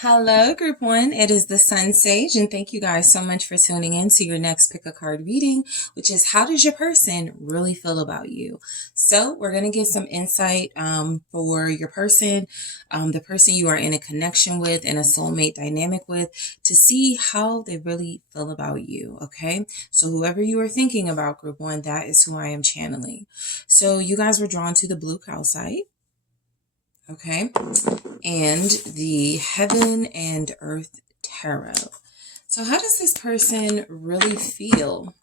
Hello, Group One. It is the Sun Sage, and thank you guys so much for tuning in to your next pick a card reading, which is how does your person really feel about you? So, we're going to get some insight for your person, the person you are in a connection with, and a soulmate dynamic with, to see how they really feel about you. Okay, so whoever you are thinking about, Group One, that is who I am channeling. So, you guys were drawn to the blue calcite. Okay, and the Heaven and Earth Tarot. So how does this person really feel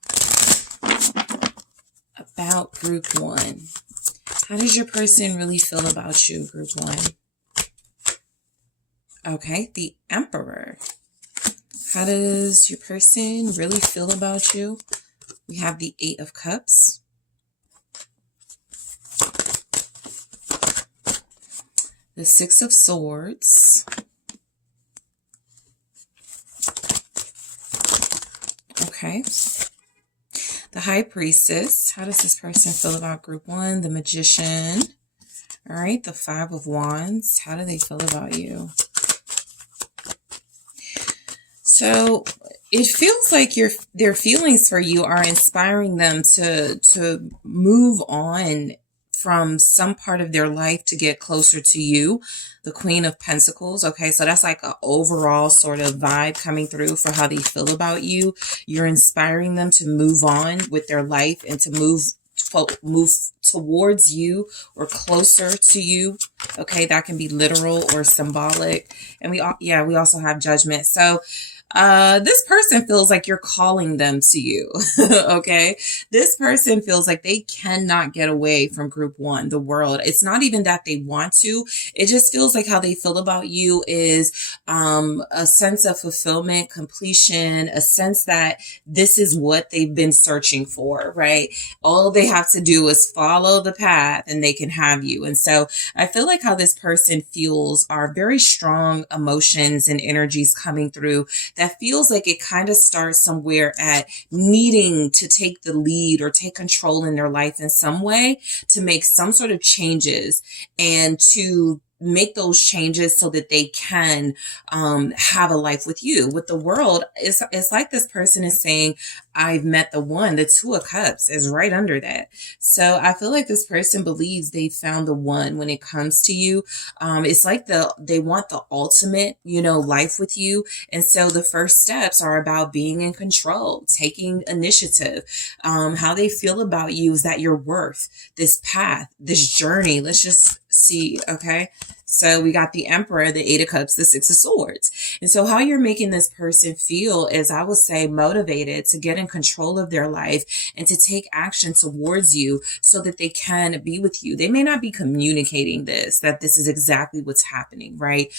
about Group One? How does your person really feel about you, Group One? Okay, the Emperor. How does your person really feel about you? We have the Eight of Cups. The Six of Swords. Okay. The High Priestess. How does this person feel about Group One? The Magician. All right. The Five of Wands. How do they feel about you? So it feels like their feelings for you are inspiring them to move on from some part of their life to get closer to you, the Queen of Pentacles. Okay, so that's like an overall sort of vibe coming through for how they feel about you. You're inspiring them to move on with their life and to move towards you or closer to you. Okay, that can be literal or symbolic. And we also have Judgment. So this person feels like you're calling them to you. Okay. This person feels like they cannot get away from Group One, the world. It's not even that they want to. It just feels like how they feel about you is a sense of fulfillment, completion, a sense that this is what they've been searching for, right? All they have to do is follow the path and they can have you. And so I feel like how this person feels are very strong emotions and energies coming through that feels like it kind of starts somewhere at needing to take the lead or take control in their life in some way to make some sort of changes and to make those changes so that they can have a life with you. With the world, it's like this person is saying, I've met the one. The Two of Cups is right under that. So I feel like this person believes they found the one when it comes to you. It's like they want the ultimate, life with you. And so the first steps are about being in control, taking initiative. How they feel about you is that you're worth this path, this journey. Let's just see. Okay. So we got the Emperor, the Eight of Cups, the Six of Swords. And so how you're making this person feel is, I would say, motivated to get in control of their life and to take action towards you so that they can be with you. They may not be communicating that this is exactly what's happening, right?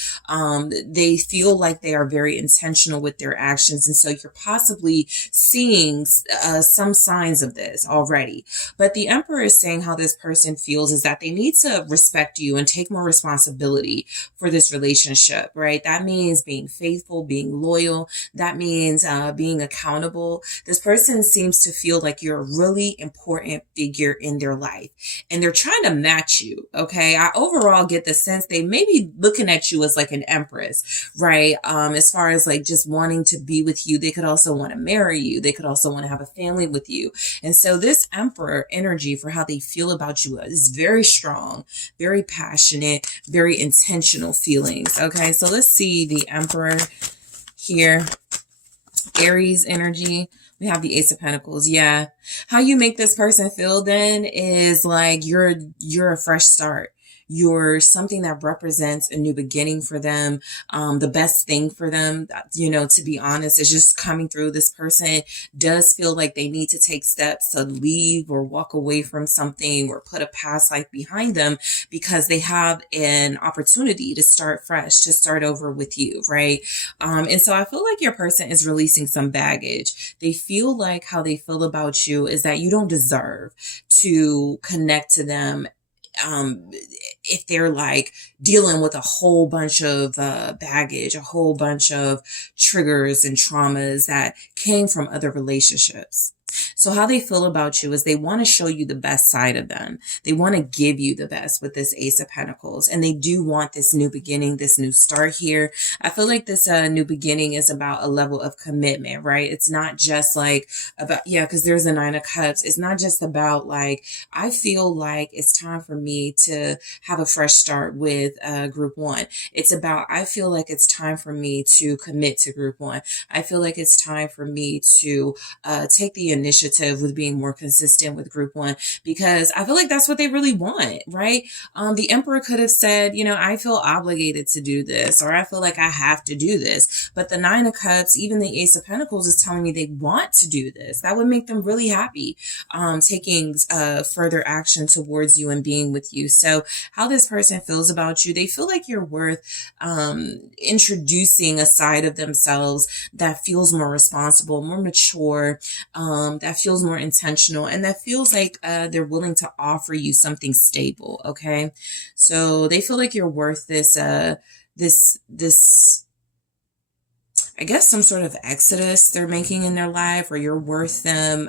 They feel like they are very intentional with their actions. And so you're possibly seeing some signs of this already. But the Emperor is saying how this person feels is that they need to respect you and take more responsibility for this relationship, right? That means being faithful, being loyal. That means being accountable. This person seems to feel like you're a really important figure in their life and they're trying to match you. Okay. I overall get the sense they may be looking at you as like an empress, right? As far as like just wanting to be with you. They could also want to marry you. They could also want to have a family with you. And so this Emperor energy for how they feel about you is very strong, very passionate, very intentional feelings. Okay, so let's see the Emperor here. Aries energy. We have the Ace of Pentacles. Yeah. How you make this person feel then is like you're a fresh start. You're something that represents a new beginning for them. The best thing for them, to be honest, is just coming through. This person does feel like they need to take steps to leave or walk away from something or put a past life behind them because they have an opportunity to start fresh, to start over with you, right? And so I feel like your person is releasing some baggage. They feel like how they feel about you is that you don't deserve to connect to them if they're like dealing with a whole bunch of baggage, a whole bunch of triggers and traumas that came from other relationships. So how they feel about you is they want to show you the best side of them. They want to give you the best with this Ace of Pentacles. And they do want this new beginning, this new start here. I feel like this new beginning is about a level of commitment, right? It's not just like about, yeah, because there's a Nine of Cups. It's not just about like, I feel like it's time for me to have a fresh start with group one. It's about, I feel like it's time for me to commit to group one. I feel like it's time for me to take the initiative with being more consistent with group one, because I feel like that's what they really want, right? The Emperor could have said, you know, I feel obligated to do this, or I feel like I have to do this. But the Nine of Cups, even the Ace of Pentacles is telling me they want to do this. That would make them really happy, taking further action towards you and being with you. So how this person feels about you, they feel like you're worth introducing a side of themselves that feels more responsible, more mature, that feels more intentional, and that feels like they're willing to offer you something stable. Okay, so they feel like you're worth this I guess some sort of exodus they're making in their life, or you're worth them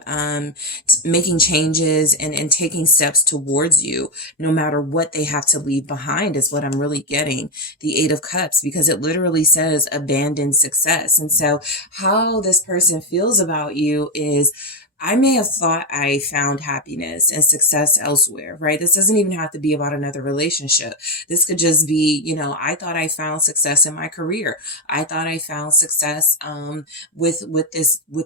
making changes and taking steps towards you, no matter what they have to leave behind, is what I'm really getting. The Eight of Cups, because it literally says abandon success. And so how this person feels about you is, I may have thought I found happiness and success elsewhere, right? This doesn't even have to be about another relationship. This could just be, you know, I thought I found success in my career. I thought I found success with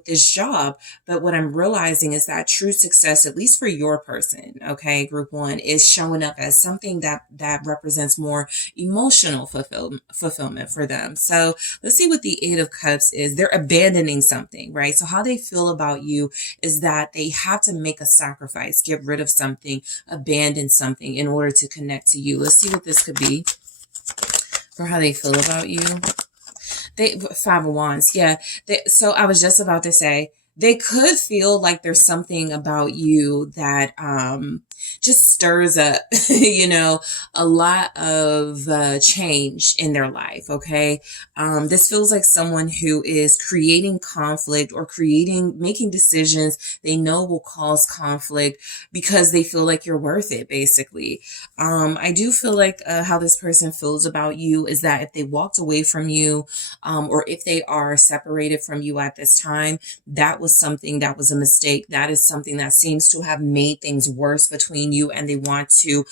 this job. But what I'm realizing is that true success, at least for your person, okay, group one, is showing up as something that represents more emotional fulfillment for them. So let's see what the Eight of Cups is. They're abandoning something, right? So how they feel about you is that they have to make a sacrifice, get rid of something, abandon something in order to connect to you. Let's see what this could be for how they feel about you. Five of Wands. Yeah. So I was just about to say, they could feel like there's something about you that just stirs up, you know, a lot of change in their life, okay? This feels like someone who is creating conflict or making decisions they know will cause conflict because they feel like you're worth it, basically. I do feel like how this person feels about you is that if they walked away from you, or if they are separated from you at this time, that was something that was a mistake. That is something that seems to have made things worse between you, and they want to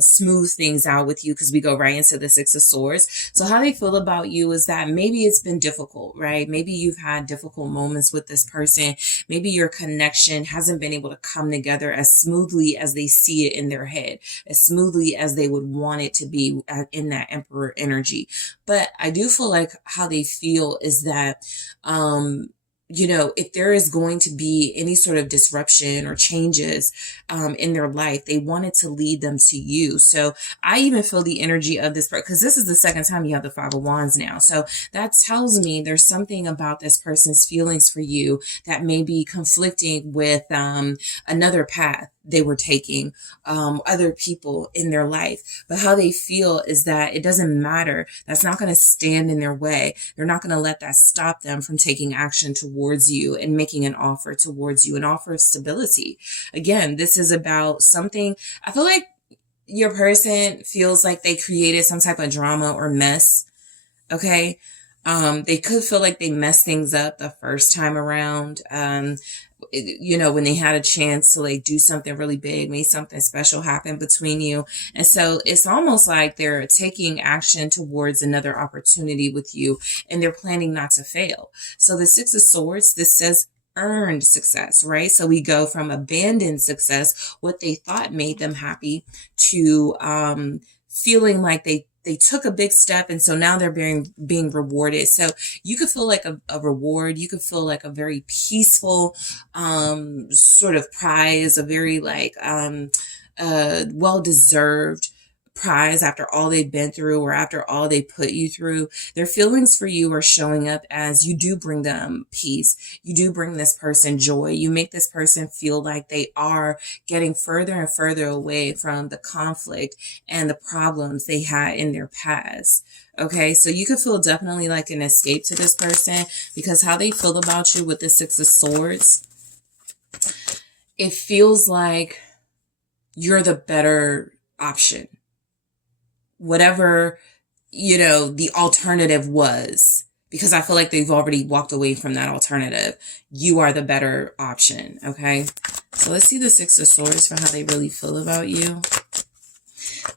smooth things out with you, because we go right into the Six of Swords. So how they feel about you is that maybe it's been difficult, right? Maybe you've had difficult moments with this person. Maybe your connection hasn't been able to come together as smoothly as they see it in their head, as smoothly as they would want it to be in that Emperor energy. But I do feel like how they feel is that, you know, if there is going to be any sort of disruption or changes in their life, they want it to lead them to you. So I even feel the energy of this person, because this is the second time you have the Five of Wands now. So that tells me there's something about this person's feelings for you that may be conflicting with another path they were taking, other people in their life. But how they feel is that it doesn't matter. That's not going to stand in their way. They're not going to let that stop them from taking action towards you and making an offer towards you, an offer of stability. Again, this is about something, I feel like your person feels like they created some type of drama or mess. Okay. They could feel like they messed things up the first time around. You know, when they had a chance to like do something really big, made something special happen between you. And so it's almost like they're taking action towards another opportunity with you, and they're planning not to fail. So the Six of Swords, this says earned success, right? So we go from abandoned success, what they thought made them happy, to feeling like they took a big step, and so now they're being rewarded. So you could feel like a reward. You could feel like a very peaceful sort of prize, a very like well-deserved prize after all they've been through, or after all they put you through. Their feelings for you are showing up as you do bring them peace. You do bring this person joy. You make this person feel like they are getting further and further away from the conflict and the problems they had in their past. Okay, so you could feel definitely like an escape to this person, because how they feel about you with the Six of Swords it feels like you're the better option. Whatever, the alternative was, because I feel like they've already walked away from that alternative. You are the better option, okay? So let's see the Six of Swords for how they really feel about you.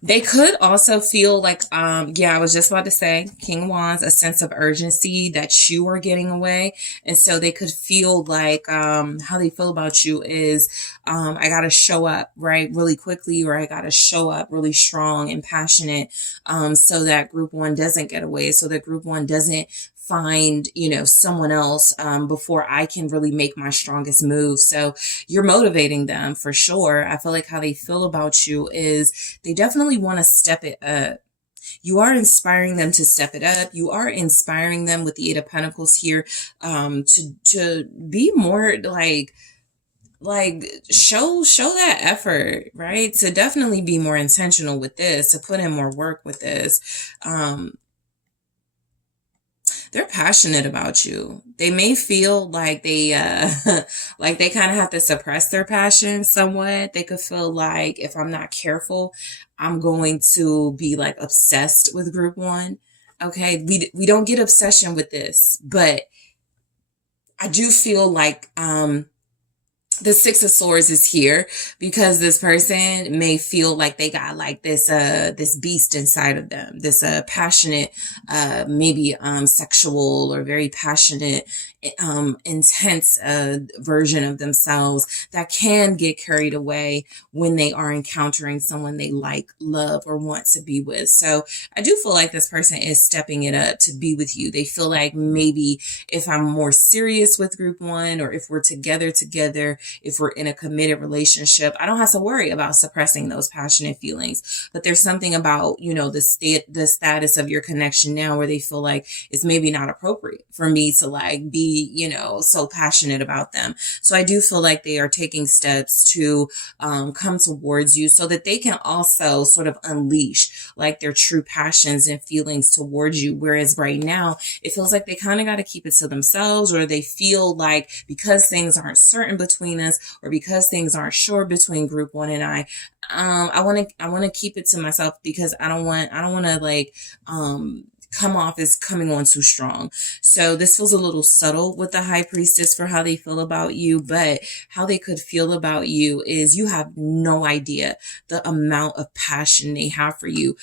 They could also feel like, I was just about to say, King of Wands, a sense of urgency that you are getting away. And so they could feel like, how they feel about you is, I got to show up, right, really quickly, or I got to show up really strong and passionate, so that group one doesn't get away, so that group one doesn't find, someone else, before I can really make my strongest move. So you're motivating them for sure. I feel like how they feel about you is they definitely want to step it up. You are inspiring them to step it up. You are inspiring them with the Eight of Pentacles here, to be more like show that effort, right? To definitely be more intentional with this, to put in more work with this. They're passionate about you. They may feel like they like they kind of have to suppress their passion somewhat. They could feel like if I'm not careful, I'm going to be like obsessed with group one. Okay, we don't get obsession with this, but I do feel like the Six of Swords is here because this person may feel like they got like this beast inside of them, this passionate, maybe sexual or very passionate, intense version of themselves that can get carried away when they are encountering someone they like, love, or want to be with. So I do feel like this person is stepping it up to be with you. They feel like maybe if I'm more serious with group one, or if we're together, if we're in a committed relationship, I don't have to worry about suppressing those passionate feelings. But there's something about, the status of your connection now where they feel like it's maybe not appropriate for me to like be, so passionate about them. So I do feel like they are taking steps to come towards you so that they can also sort of unleash like their true passions and feelings towards you. Whereas right now, it feels like they kind of got to keep it to themselves, or they feel like because things aren't certain between us, or because things aren't sure between group one and I want to keep it to myself because I don't want to like, come off as coming on too strong. So this feels a little subtle with the High Priestess for how they feel about you, but how they could feel about you is you have no idea the amount of passion they have for you.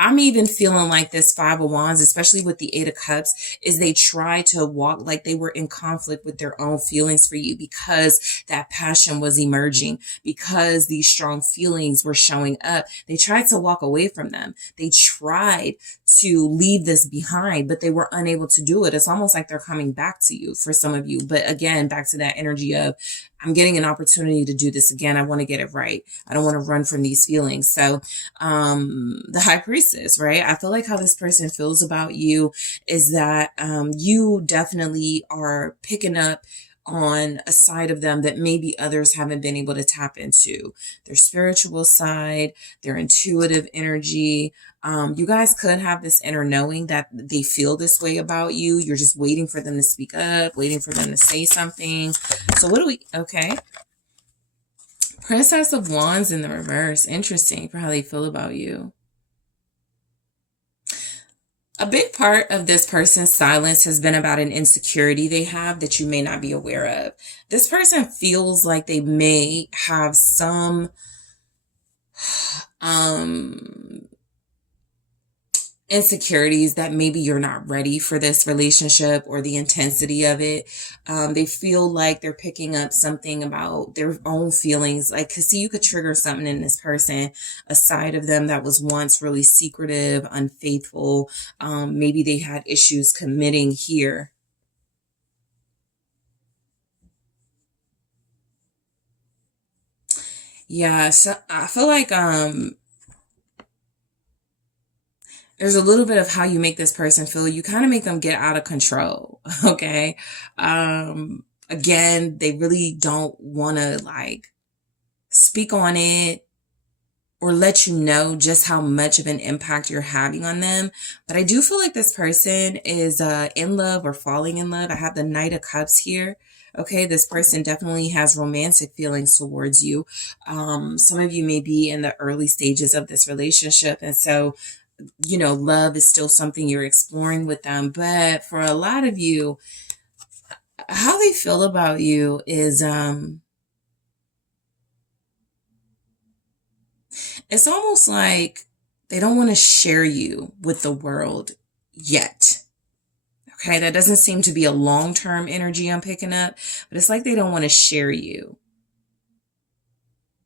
I'm even feeling like this Five of Wands, especially with the Eight of Cups, is they try to walk like they were in conflict with their own feelings for you because that passion was emerging, because these strong feelings were showing up. They tried to walk away from them. They tried to leave this behind, but they were unable to do it. It's almost like they're coming back to you for some of you. But again, back to that energy of, I'm getting an opportunity to do this again. I want to get it right. I don't want to run from these feelings. So, the High Priestess, right? I feel like how this person feels about you is that, you definitely are picking up on a side of them that maybe others haven't been able to tap into. Their spiritual side, their intuitive energy. You guys could have this inner knowing that they feel this way about you. You're just waiting for them to speak up, waiting for them to say something. So okay. Princess of Wands in the reverse. Interesting for how they feel about you. A big part of this person's silence has been about an insecurity they have that you may not be aware of. This person feels like they may have some insecurities that maybe you're not ready for this relationship or the intensity of it. They feel like they're picking up something about their own feelings. Like, cause see, you could trigger something in this person, a side of them that was once really secretive, unfaithful. Maybe they had issues committing here. Yeah. So I feel like, there's a little bit of how you make this person feel. You kind of make them get out of control. Okay. Again, they really don't want to like speak on it. or let you know just how much of an impact you're having on them. But I do feel like this person is in love or falling in love. I have the Knight of Cups here. Okay, this person definitely has romantic feelings towards you. Some of you may be in the early stages of this relationship. And so, you know, love is still something you're exploring with them. But for a lot of you, how they feel about you is, it's almost like they don't want to share you with the world yet. Okay, that doesn't seem to be a long-term energy I'm picking up, but it's like they don't want to share you.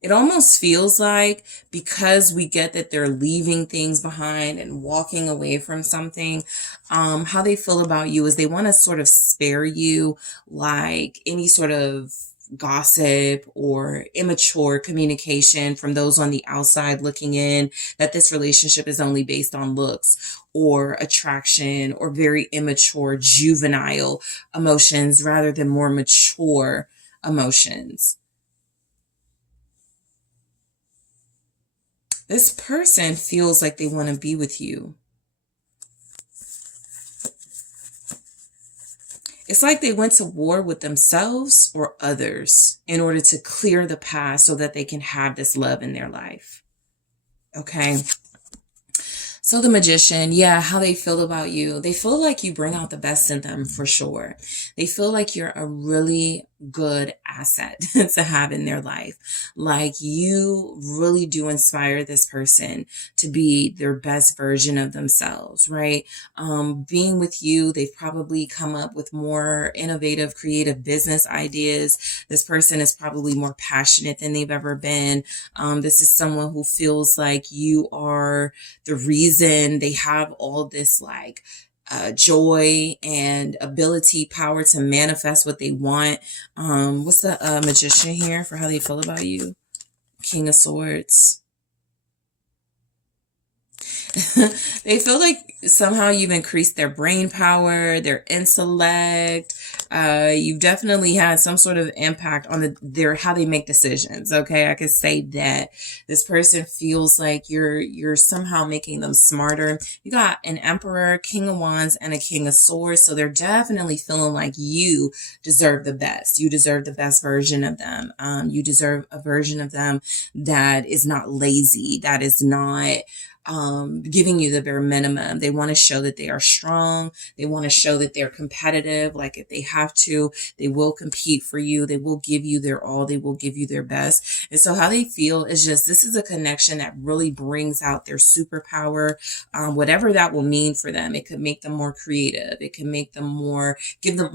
It almost feels like because we get that they're leaving things behind and walking away from something, how they feel about you is they want to sort of spare you like any sort of gossip or immature communication from those on the outside looking in, that this relationship is only based on looks or attraction or very immature, juvenile emotions rather than more mature emotions. This person feels like they want to be with you. It's like they went to war with themselves or others in order to clear the past so that they can have this love in their life. Okay. So the Magician, yeah, how they feel about you. They feel like you bring out the best in them for sure. They feel like you're a really good asset to have in their life. Like you really do inspire this person to be their best version of themselves, right? Being with you, they've probably come up with more innovative, creative business ideas. This person is probably more passionate than they've ever been. This is someone who feels like you are the reason they have all this like joy and ability, power to manifest what they want. What's the Magician here for how they feel about you? King of Swords. They feel like somehow you've increased their brain power, their intellect. You've definitely had some sort of impact on their how they make decisions. Okay, I could say that this person feels like you're somehow making them smarter. You got an Emperor, King of Wands, and a King of Swords, so they're definitely feeling like you deserve the best. You deserve the best version of them. You deserve a version of them that is not lazy, that is not giving you the bare minimum. They want to show that they are strong. They want to show that they're competitive. Like if they have to, they will compete for you. They will give you their all. They will give you their best. And so how they feel is just, this is a connection that really brings out their superpower, whatever that will mean for them. It could make them more creative. It can make them more, give them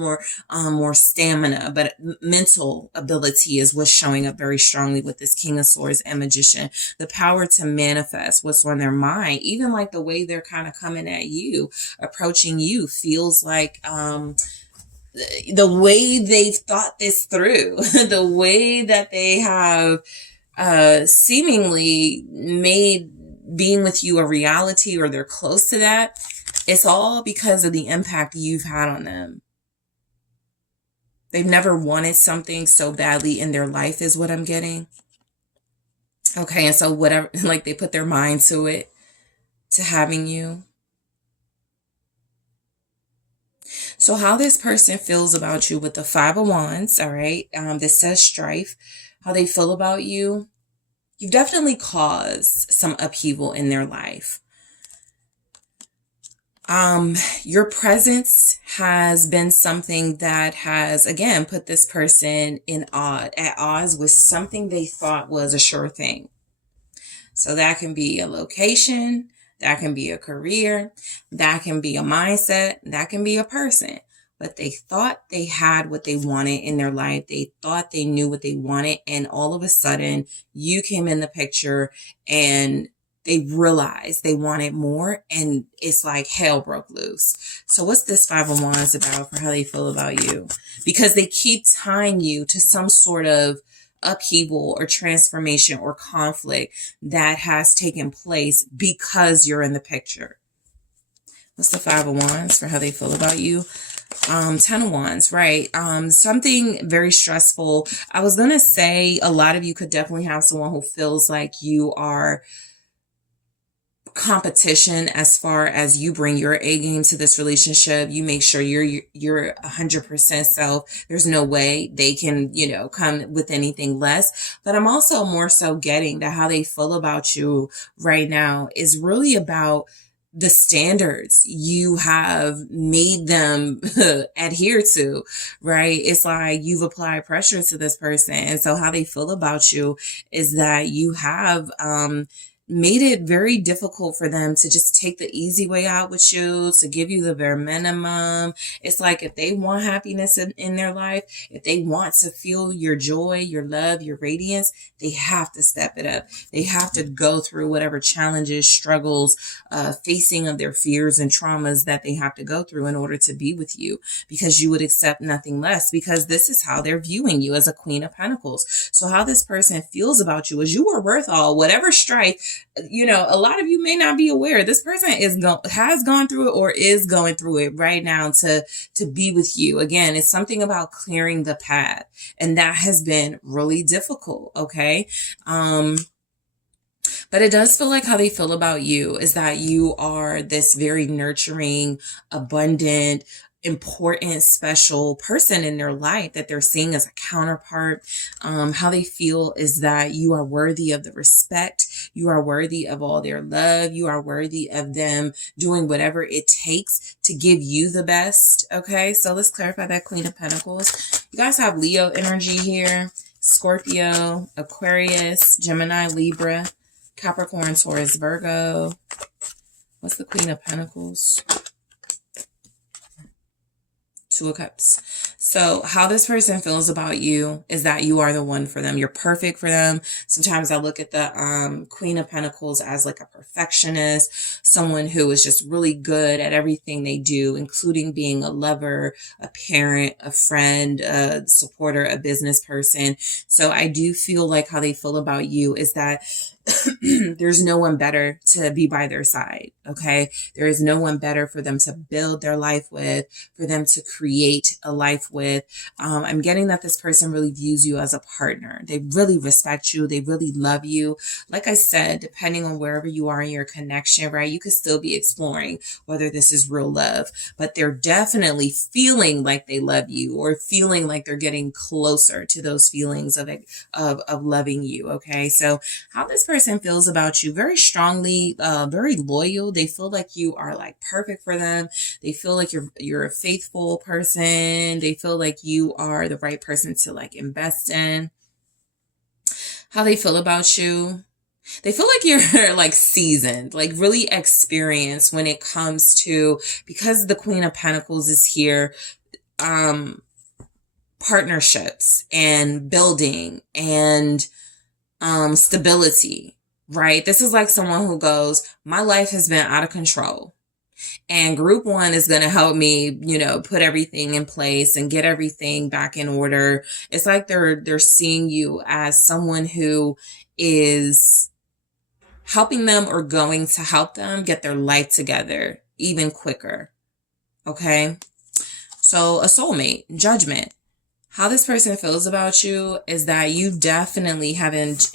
more stamina, but mental ability is what's showing up very strongly with this King of Swords and Magician. The power to manifest what's on their mind, even like the way they're kind of coming at you, approaching you, feels like the way they've thought this through, the way that they have seemingly made being with you a reality, or they're close to that. It's all because of the impact you've had on them. They've never wanted something so badly in their life is what I'm getting. Okay, and so whatever, like they put their mind to it, to having you. So how this person feels about you with the Five of Wands, all right, this says strife, how they feel about you. You've definitely caused some upheaval in their life. Your presence has been something that has, again, put this person at odds with something they thought was a sure thing. So that can be a location, that can be a career, that can be a mindset, that can be a person. But they thought they had what they wanted in their life. They thought they knew what they wanted. And all of a sudden, you came in the picture and they realized they wanted more, and it's like hell broke loose. So what's this Five of Wands about for how they feel about you? Because they keep tying you to some sort of upheaval or transformation or conflict that has taken place because you're in the picture. What's the Five of Wands for how they feel about you? Ten of Wands, right? Something very stressful. I was going to say a lot of you could definitely have someone who feels like you are competition as far as you bring your A game to this relationship. You make sure you're 100% self. There's no way they can, come with anything less. But I'm also more so getting that how they feel about you right now is really about the standards you have made them adhere to, right? It's like you've applied pressure to this person. And so how they feel about you is that you have, made it very difficult for them to just take the easy way out with you, to give you the bare minimum. It's like if they want happiness in their life, if they want to feel your joy, your love, your radiance, they have to step it up. They have to go through whatever challenges, struggles, facing of their fears and traumas that they have to go through in order to be with you, because you would accept nothing less, because this is how they're viewing you as a Queen of Pentacles. So how this person feels about you is you are worth all, whatever strife. A lot of you may not be aware this person has gone through it or is going through it right now to be with you. Again, it's something about clearing the path, and that has been really difficult. Okay. But it does feel like how they feel about you is that you are this very nurturing, abundant, important, special person in their life that they're seeing as a counterpart. How they feel is that you are worthy of the respect. You are worthy of all their love. You are worthy of them doing whatever it takes to give you the best. Okay, so let's clarify that Queen of Pentacles. You guys have Leo energy here, Scorpio, Aquarius, Gemini, Libra, Capricorn, Taurus, Virgo. What's the Queen of Pentacles? Two of Cups. So how this person feels about you is that you are the one for them. You're perfect for them. Sometimes I look at the Queen of Pentacles as like a perfectionist, someone who is just really good at everything they do, including being a lover, a parent, a friend, a supporter, a business person. So I do feel like how they feel about you is that there's no one better to be by their side. Okay. There is no one better for them to build their life with, for them to create a life with. I'm getting that this person really views you as a partner. They really respect you. They really love you. Like I said, depending on wherever you are in your connection, right? You could still be exploring whether this is real love, but they're definitely feeling like they love you, or feeling like they're getting closer to those feelings of loving you. Okay. So how this person feels about you, very strongly, very loyal. They feel like you are like perfect for them. They feel like you're a faithful person. They feel like you are the right person to like invest in. How they feel about you, they feel like you're like seasoned, like really experienced when it comes to, because the Queen of Pentacles is here, partnerships and building and stability, right? This is like someone who goes, my life has been out of control, and group one is going to help me, put everything in place and get everything back in order. It's like they're seeing you as someone who is helping them or going to help them get their life together even quicker. Okay. So a soulmate, Judgment. How this person feels about you is that you definitely have influenced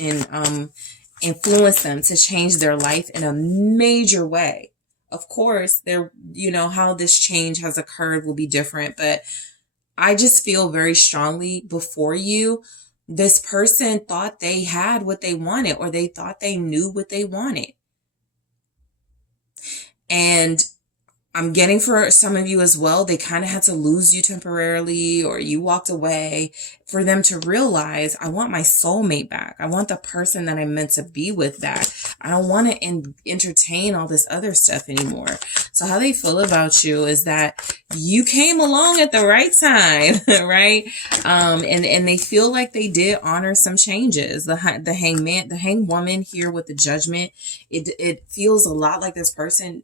them to change their life in a major way. Of course, how this change has occurred will be different, but I just feel very strongly before you, this person thought they had what they wanted, or they thought they knew what they wanted. And I'm getting for some of you as well, they kind of had to lose you temporarily, or you walked away for them to realize, I want my soulmate back. I want the person that I'm meant to be with back. I don't want to entertain all this other stuff anymore. So how they feel about you is that you came along at the right time, right? And they feel like they did honor some changes. The hangwoman here with the Judgment, it feels a lot like this person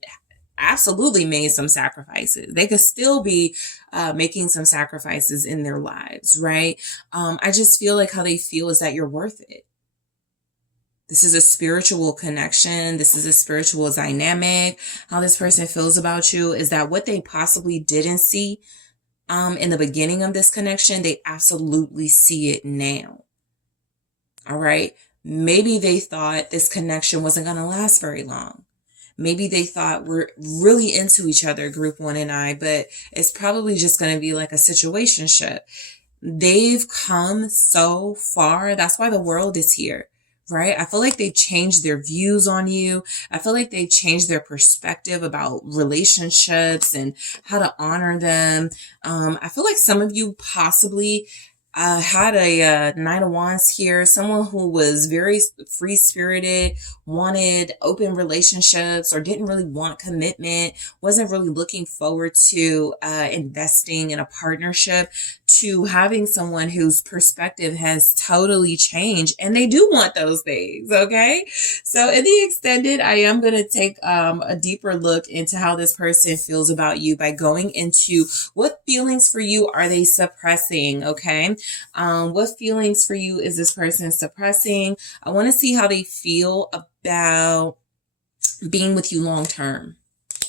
absolutely made some sacrifices. They could still be making some sacrifices in their lives, right? I just feel like how they feel is that you're worth it. This is a spiritual connection. This is a spiritual dynamic. How this person feels about you is that what they possibly didn't see in the beginning of this connection, they absolutely see it now. All right. Maybe they thought this connection wasn't going to last very long. Maybe they thought we're really into each other, group one and I, but it's probably just going to be like a situationship. They've come so far. That's why the world is here. Right? I feel like they've changed their views on you. I feel like they've changed their perspective about relationships and how to honor them. I feel like some of you possibly had a Knight of Wands here, someone who was very free-spirited, wanted open relationships, or didn't really want commitment, wasn't really looking forward to investing in a partnership, to having someone whose perspective has totally changed, and they do want those things, okay? So in the extended, I am going to take a deeper look into how this person feels about you by going into what feelings for you are they suppressing, okay? What feelings for you is this person suppressing? I want to see how they feel about being with you long term.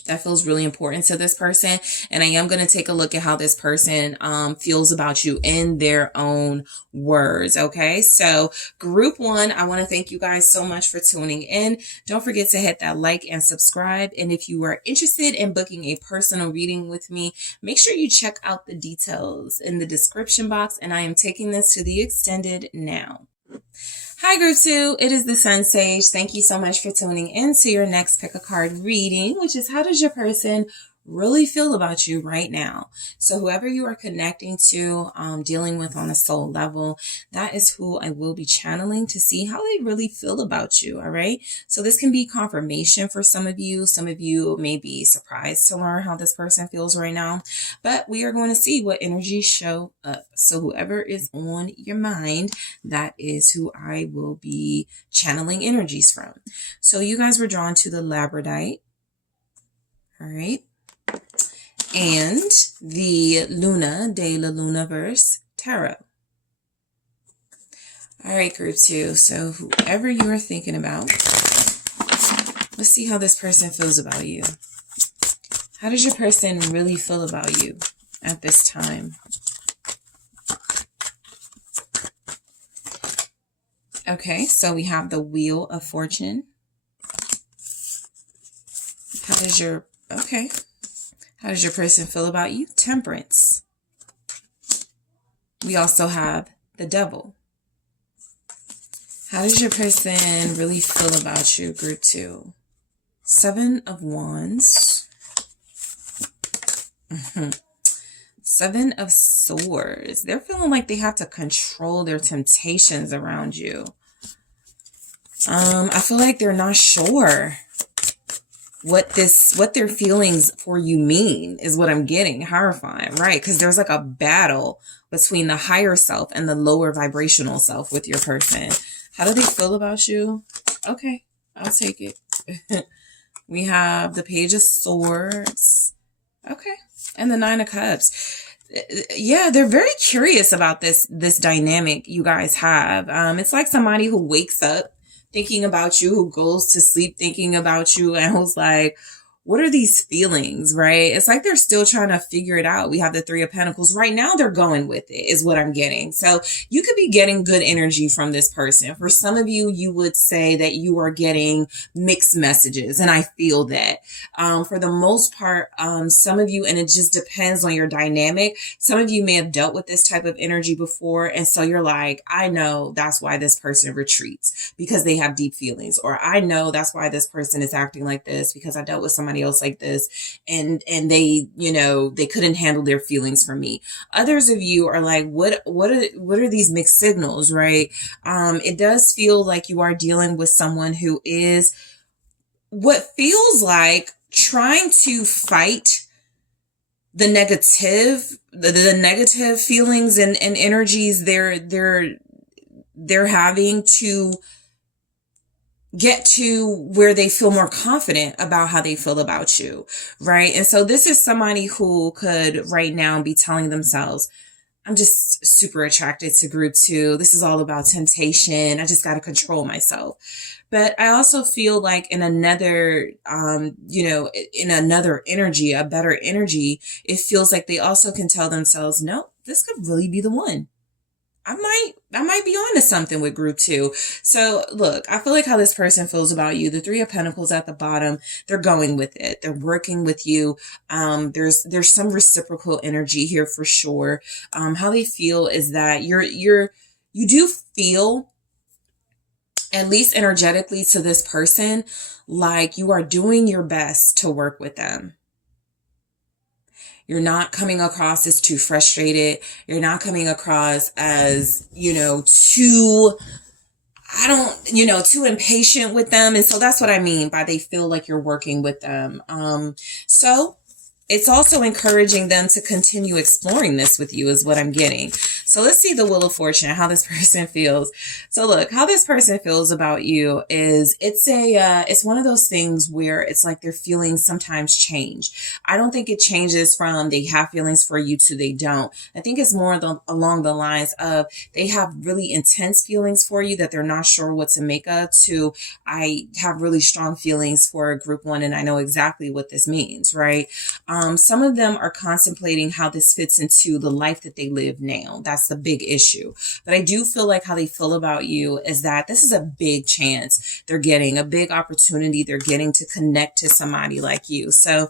That feels really important to this person. And I am going to take a look at how this person feels about you in their own words. Okay. So group one, I want to thank you guys so much for tuning in. Don't forget to hit that like and subscribe. And if you are interested in booking a personal reading with me, make sure you check out the details in the description box. And I am taking this to the extended now. Hi group two, it is the SunSage. Thank you so much for tuning in to your next pick a card reading, which is how does your person really feel about you right now? So whoever you are connecting to, dealing with on a soul level, that is who I will be channeling to see how they really feel about you. All right. So this can be confirmation for some of you. Some of you may be surprised to learn how this person feels right now, but we are going to see what energies show up. So whoever is on your mind, that is who I will be channeling energies from. So you guys were drawn to the Labradorite. All right. And the Luna de la Lunaverse Tarot. All right, group two. So whoever you are thinking about, let's see how this person feels about you. How does your person really feel about you at this time? Okay, so we have the Wheel of Fortune. How does your person feel about you? Temperance. We also have the Devil. How does your person really feel about you, group two? Seven of Wands. Seven of Swords. They're feeling like they have to control their temptations around you. I feel like they're not sure what their feelings for you mean is what I'm getting. Horrifying, right? Because there's like a battle between the higher self and the lower vibrational self with your person. How do they feel about you? Okay, I'll take it. We have the Page of Swords. Okay. And the Nine of Cups. Yeah, they're very curious about this dynamic you guys have. It's like somebody who wakes up thinking about you, who goes to sleep thinking about you, and who's like, what are these feelings, right? It's like they're still trying to figure it out. We have the Three of Pentacles. Right now, they're going with it, is what I'm getting. So you could be getting good energy from this person. For some of you, you would say that you are getting mixed messages, and I feel that. For the most part, some of you, and it just depends on your dynamic, some of you may have dealt with this type of energy before, and so you're like, I know that's why this person retreats, because they have deep feelings, or I know that's why this person is acting like this, because I dealt with somebody else like this, and they, they couldn't handle their feelings for me. Others of you are like, what are these mixed signals, right? It does feel like you are dealing with someone who is what feels like trying to fight the negative feelings and energies they're having to get to where they feel more confident about how they feel about you, right? And so this is somebody who could right now be telling themselves, I'm just super attracted to group 2. This is all about temptation. I just got to control myself. But I also feel like in another, in another energy, a better energy, it feels like they also can tell themselves, no, this could really be the one. I might be on to something with group 2. So look, I feel like how this person feels about you, the 3 of Pentacles at the bottom, they're going with it. They're working with you. There's some reciprocal energy here for sure. How they feel is that you do feel, at least energetically to this person, like you are doing your best to work with them. You're not coming across as too frustrated. You're not coming across as, too impatient with them. And so that's what I mean by they feel like you're working with them. So it's also encouraging them to continue exploring this with you is what I'm getting. So let's see the Wheel of Fortune, how this person feels. So look, how this person feels about you is it's one of those things where it's like their feelings sometimes change. I don't think it changes from they have feelings for you to they don't. I think it's more along the lines of they have really intense feelings for you that they're not sure what to make of, to I have really strong feelings for group 1 and I know exactly what this means, right? Some of them are contemplating how this fits into the life that they live now. That's the big issue. But I do feel like how they feel about you is that this is a big chance they're getting, a big opportunity they're getting to connect to somebody like you. So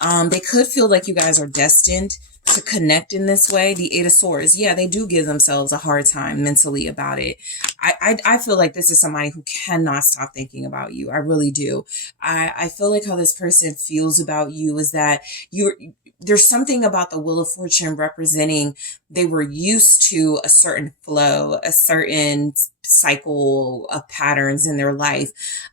they could feel like you guys are destined to connect in this way. The 8 of Swords, yeah, they do give themselves a hard time mentally about it. I feel like this is somebody who cannot stop thinking about you. I really do. I feel like how this person feels about you is that there's something about the Wheel of Fortune representing they were used to a certain flow, a certain cycle of patterns in their life.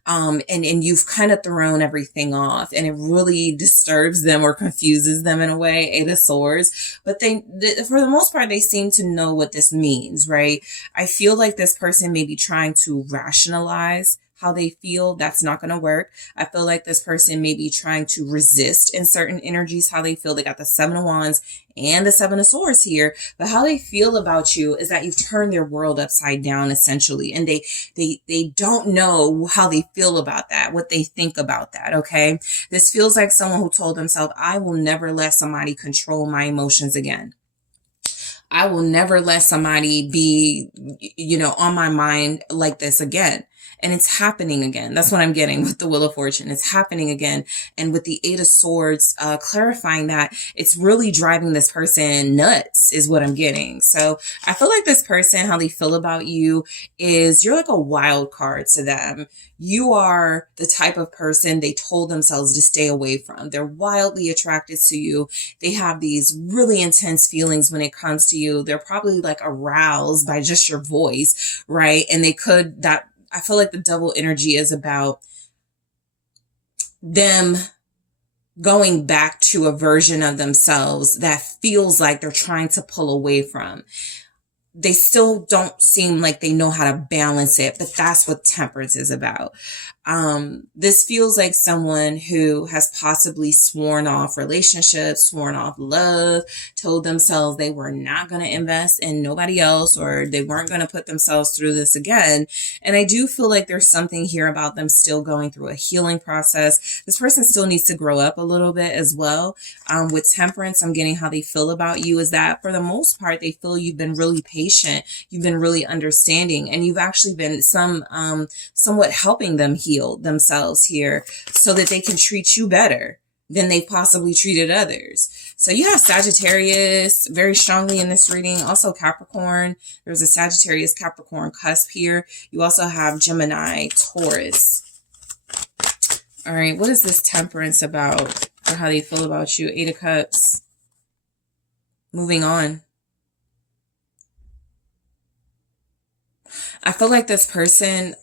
And you've kind of thrown everything off and it really disturbs them or confuses them in a way, 8 of Swords. But for the most part, they seem to know what this means, right? I feel like this person may be trying to rationalize how they feel. That's not going to work. I feel like this person may be trying to resist in certain energies how they feel. They got the 7 of Wands and the 7 of Swords here, but how they feel about you is that you've turned their world upside down essentially, and they don't know how they feel about that, what they think about that. Okay, this feels like someone who told themselves, I will never let somebody control my emotions again. I will never let somebody be, on my mind like this again. And it's happening again. That's what I'm getting with the Wheel of Fortune. It's happening again. And with the 8 of Swords, clarifying that it's really driving this person nuts is what I'm getting. So I feel like this person, how they feel about you is you're like a wild card to them. You are the type of person they told themselves to stay away from. They're wildly attracted to you. They have these really intense feelings when it comes to you. They're probably like aroused by just your voice, right? And I feel like the double energy is about them going back to a version of themselves that feels like they're trying to pull away from. They still don't seem like they know how to balance it, but that's what temperance is about. This feels like someone who has possibly sworn off relationships, sworn off love, told themselves they were not going to invest in nobody else, or they weren't going to put themselves through this again. And I do feel like there's something here about them still going through a healing process. This person still needs to grow up a little bit as well. With temperance, I'm getting how they feel about you is that for the most part, they feel you've been really patient. You've been really understanding, and you've actually been somewhat helping them heal themselves here so that they can treat you better than they've possibly treated others. So you have Sagittarius very strongly in this reading. Also Capricorn. There's a Sagittarius Capricorn cusp here. You also have Gemini, Taurus. All right. What is this temperance about, or how they feel about you? 8 of Cups. Moving on. I feel like this person,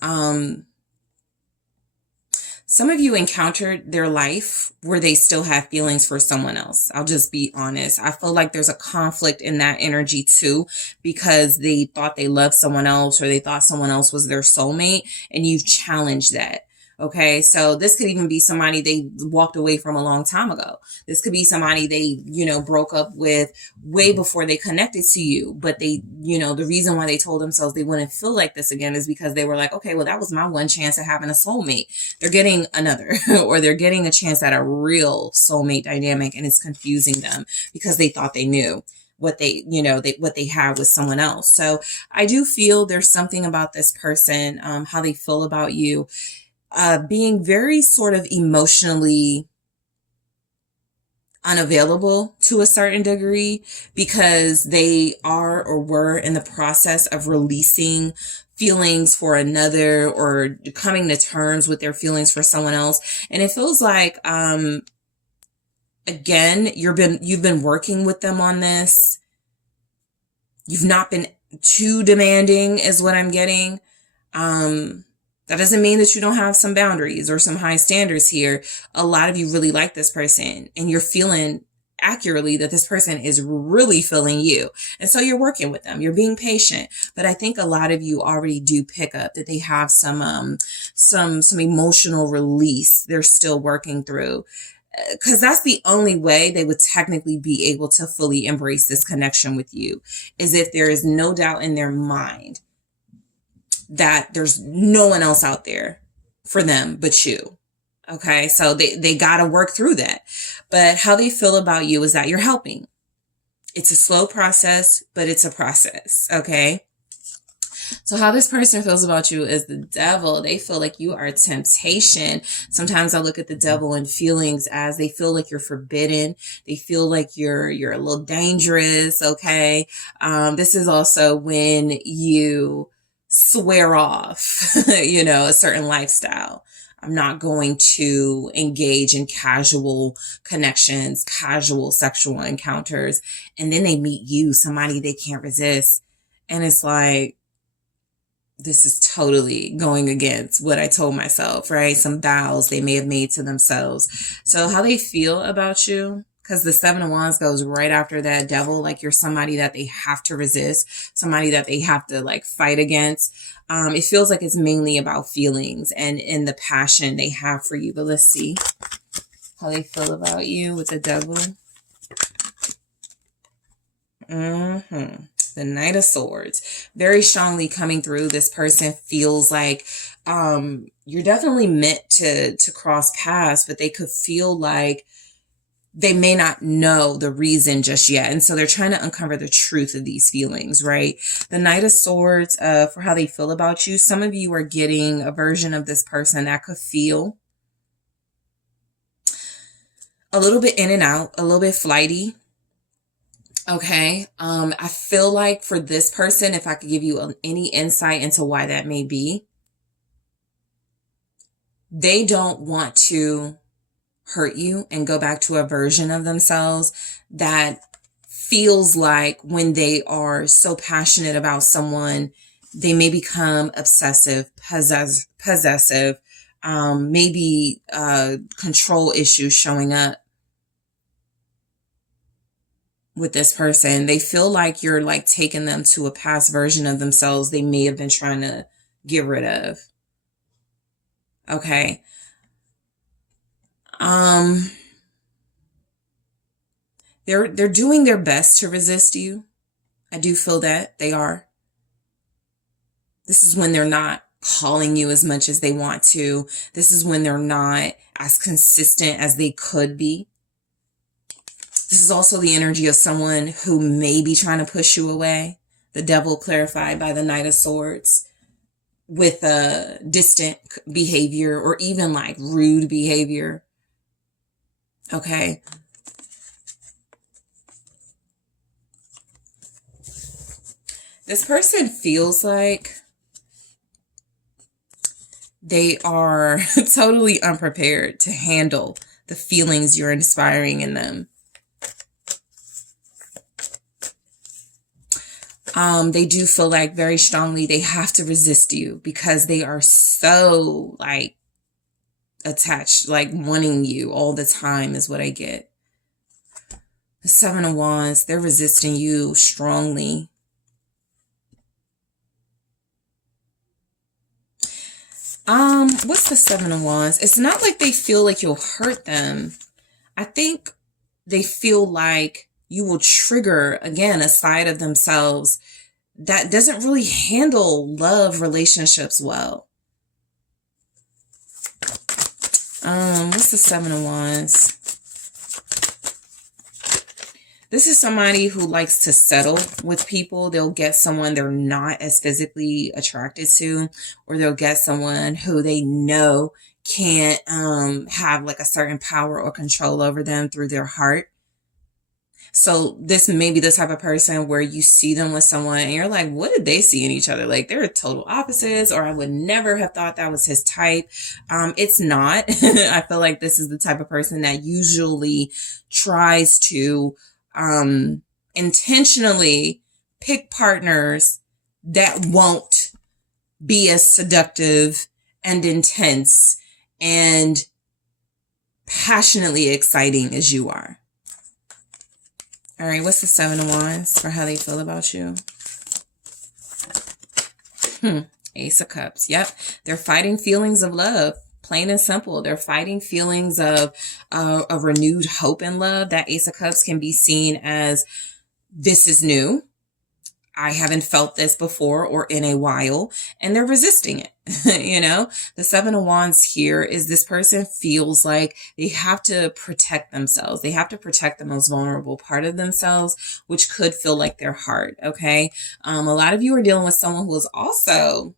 some of you encountered their life where they still have feelings for someone else. I'll just be honest. I feel like there's a conflict in that energy too, because they thought they loved someone else or they thought someone else was their soulmate, and you've challenged that. Okay, so this could even be somebody they walked away from a long time ago. This could be somebody they, broke up with way before they connected to you. But they, the reason why they told themselves they wouldn't feel like this again is because they were like, okay, well, that was my one chance at having a soulmate. They're getting another, or they're getting a chance at a real soulmate dynamic, and it's confusing them because they thought they knew what what they have with someone else. So I do feel there's something about this person, how they feel about you, being very sort of emotionally unavailable to a certain degree because they are or were in the process of releasing feelings for another or coming to terms with their feelings for someone else. And it feels like, again, you've been working with them on this. You've not been too demanding is what I'm getting. That doesn't mean that you don't have some boundaries or some high standards here. A lot of you really like this person and you're feeling accurately that this person is really feeling you. And so you're working with them. You're being patient. But I think a lot of you already do pick up that they have some emotional release they're still working through. Because that's the only way they would technically be able to fully embrace this connection with you, is if there is no doubt in their mind that there's no one else out there for them but you. Okay, so they got to work through that. But how they feel about you is that you're helping. It's a slow process, but it's a process. Okay. So how this person feels about you is the devil. They feel like you are a temptation. Sometimes I look at the devil and feelings as they feel like you're forbidden. They feel like you're a little dangerous. Okay. This is also when you swear off, a certain lifestyle. I'm not going to engage in casual connections, casual sexual encounters. And then they meet you, somebody they can't resist. And it's like, this is totally going against what I told myself, right? Some vows they may have made to themselves. So how they feel about you, because the Seven of Wands goes right after that devil, like you're somebody that they have to resist, somebody that they have to like fight against. It feels like it's mainly about feelings and the passion they have for you. But let's see how they feel about you with the devil. The Knight of Swords, very strongly coming through. This person feels like you're definitely meant to cross paths, but they could feel like they may not know the reason just yet. And so they're trying to uncover the truth of these feelings, right? The Knight of Swords, for how they feel about you. Some of you are getting a version of this person that could feel a little bit in and out, a little bit flighty. Okay. I feel like for this person, if I could give you any insight into why that may be, they don't want to hurt you and go back to a version of themselves that feels like when they are so passionate about someone, they may become obsessive, possessive, maybe control issues showing up with this person. They feel like you're like taking them to a past version of themselves they may have been trying to get rid of. Okay. They're doing their best to resist you. I do feel that they are. This is when they're not calling you as much as they want to. This is when they're not as consistent as they could be. This is also the energy of someone who may be trying to push you away. The devil clarified by the Knight of Swords with a distant behavior or even like rude behavior. Okay. This person feels like they are totally unprepared to handle the feelings you're inspiring in them. They do feel like very strongly they have to resist you because they are so like attached, like wanting you all the time is what I get. The Seven of Wands, they're resisting you strongly. What's the Seven of Wands? It's not like they feel like you'll hurt them. I think they feel like you will trigger, again, a side of themselves that doesn't really handle love relationships well. What's the Seven of Wands? This is somebody who likes to settle with people. They'll get someone they're not as physically attracted to, or they'll get someone who they know can't have like a certain power or control over them through their heart. So this may be the type of person where you see them with someone and you're like, what did they see in each other? Like they're total opposites, or I would never have thought that was his type. It's not. I feel like this is the type of person that usually tries to intentionally pick partners that won't be as seductive and intense and passionately exciting as you are. All right, what's the Seven of Wands for how they feel about you? Ace of Cups. Yep, they're fighting feelings of love. Plain and simple. They're fighting feelings of a renewed hope and love. That Ace of Cups can be seen as, this is new. I haven't felt this before or in a while, and they're resisting it. You know, the Seven of Wands here is this person feels like they have to protect themselves. They have to protect the most vulnerable part of themselves, which could feel like their heart. Okay. A lot of you are dealing with someone who is also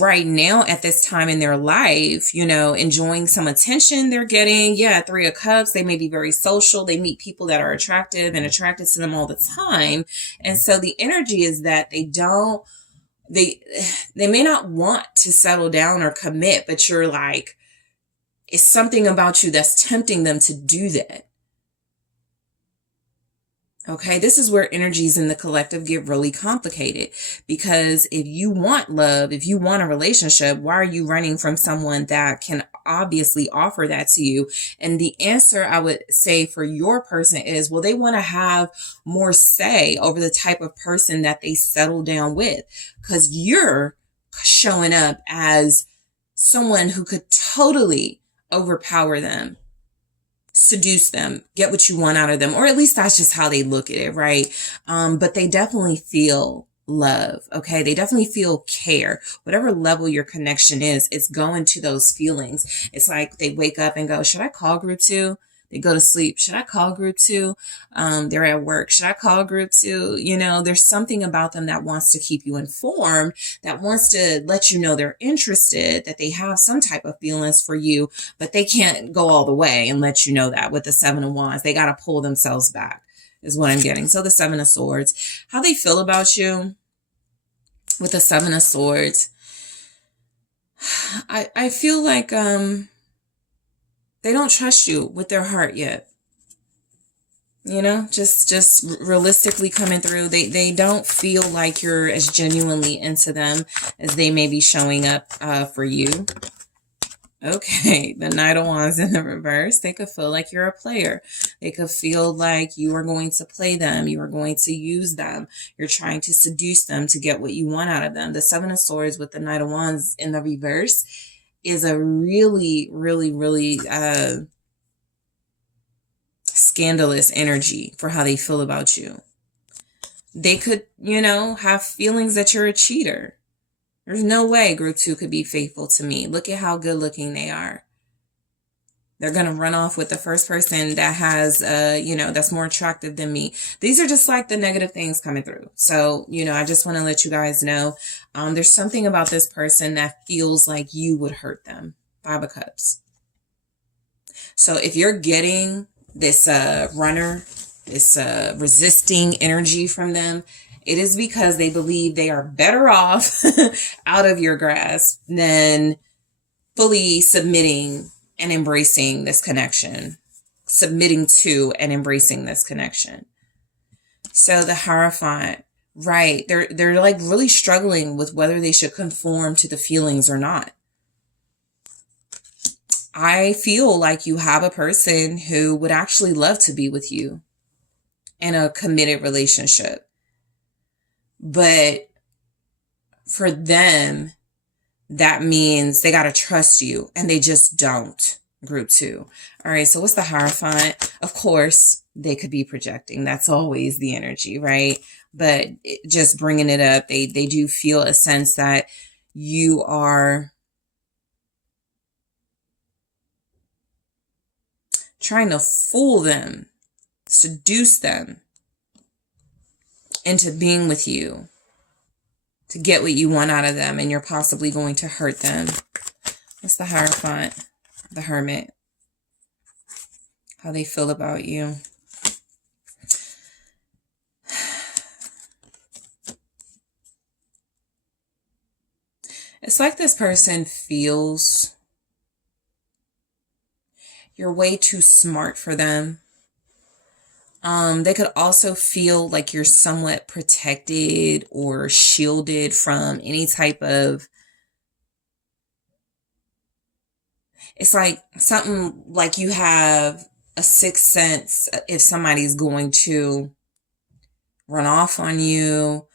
right now at this time in their life, you know, enjoying some attention they're getting. Yeah, Three of Cups. They may be very social. They meet people that are attractive and attracted to them all the time. And so the energy is that they may not want to settle down or commit, but you're like, it's something about you that's tempting them to do that. Okay, this is where energies in the collective get really complicated, because if you want love, if you want a relationship, why are you running from someone that can obviously offer that to you? And the answer I would say for your person is, well, they want to have more say over the type of person that they settle down with, because you're showing up as someone who could totally overpower them, seduce them, get what you want out of them, or at least that's just how they look at it, right? But they definitely feel love, okay? They definitely feel care. Whatever level your connection is, it's going to those feelings. It's like they wake up and go, should I call group 2? They go to sleep. Should I call group 2? They're at work. Should I call group 2? You know, there's something about them that wants to keep you informed, that wants to let you know they're interested, that they have some type of feelings for you, but they can't go all the way and let you know that with the Seven of Wands. They got to pull themselves back is what I'm getting. So the Seven of Swords, how they feel about you with the Seven of Swords. I feel like, they don't trust you with their heart yet. You know, just realistically coming through. They don't feel like you're as genuinely into them as they may be showing up for you. Okay, the Knight of Wands in the reverse. They could feel like you're a player. They could feel like you are going to play them. You are going to use them. You're trying to seduce them to get what you want out of them. The Seven of Swords with the Knight of Wands in the reverse is a really, really, really scandalous energy for how they feel about you. They could, you know, have feelings that you're a cheater. There's no way group 2 could be faithful to me. Look at how good looking they are. They're going to run off with the first person that has, you know, that's more attractive than me. These are just like the negative things coming through. So, you know, I just want to let you guys know, there's something about this person that feels like you would hurt them. Five of Cups. So if you're getting this runner, this resisting energy from them, it is because they believe they are better off out of your grasp than fully submitting and embracing this connection, submitting to and embracing this connection. So the Hierophant, right? They're like really struggling with whether they should conform to the feelings or not. I feel like you have a person who would actually love to be with you in a committed relationship. But for them, that means they got to trust you, and they just don't. Group 2. All right, so what's the Hierophant? Of course, they could be projecting. That's always the energy, right? But just bringing it up, they do feel a sense that you are trying to fool them, seduce them into being with you to get what you want out of them, and you're possibly going to hurt them. What's the Hierophant? The Hermit. How they feel about you. It's like this person feels you're way too smart for them. They could also feel like you're somewhat protected or shielded from any type of, it's like something like you have a sixth sense if somebody's going to run off on you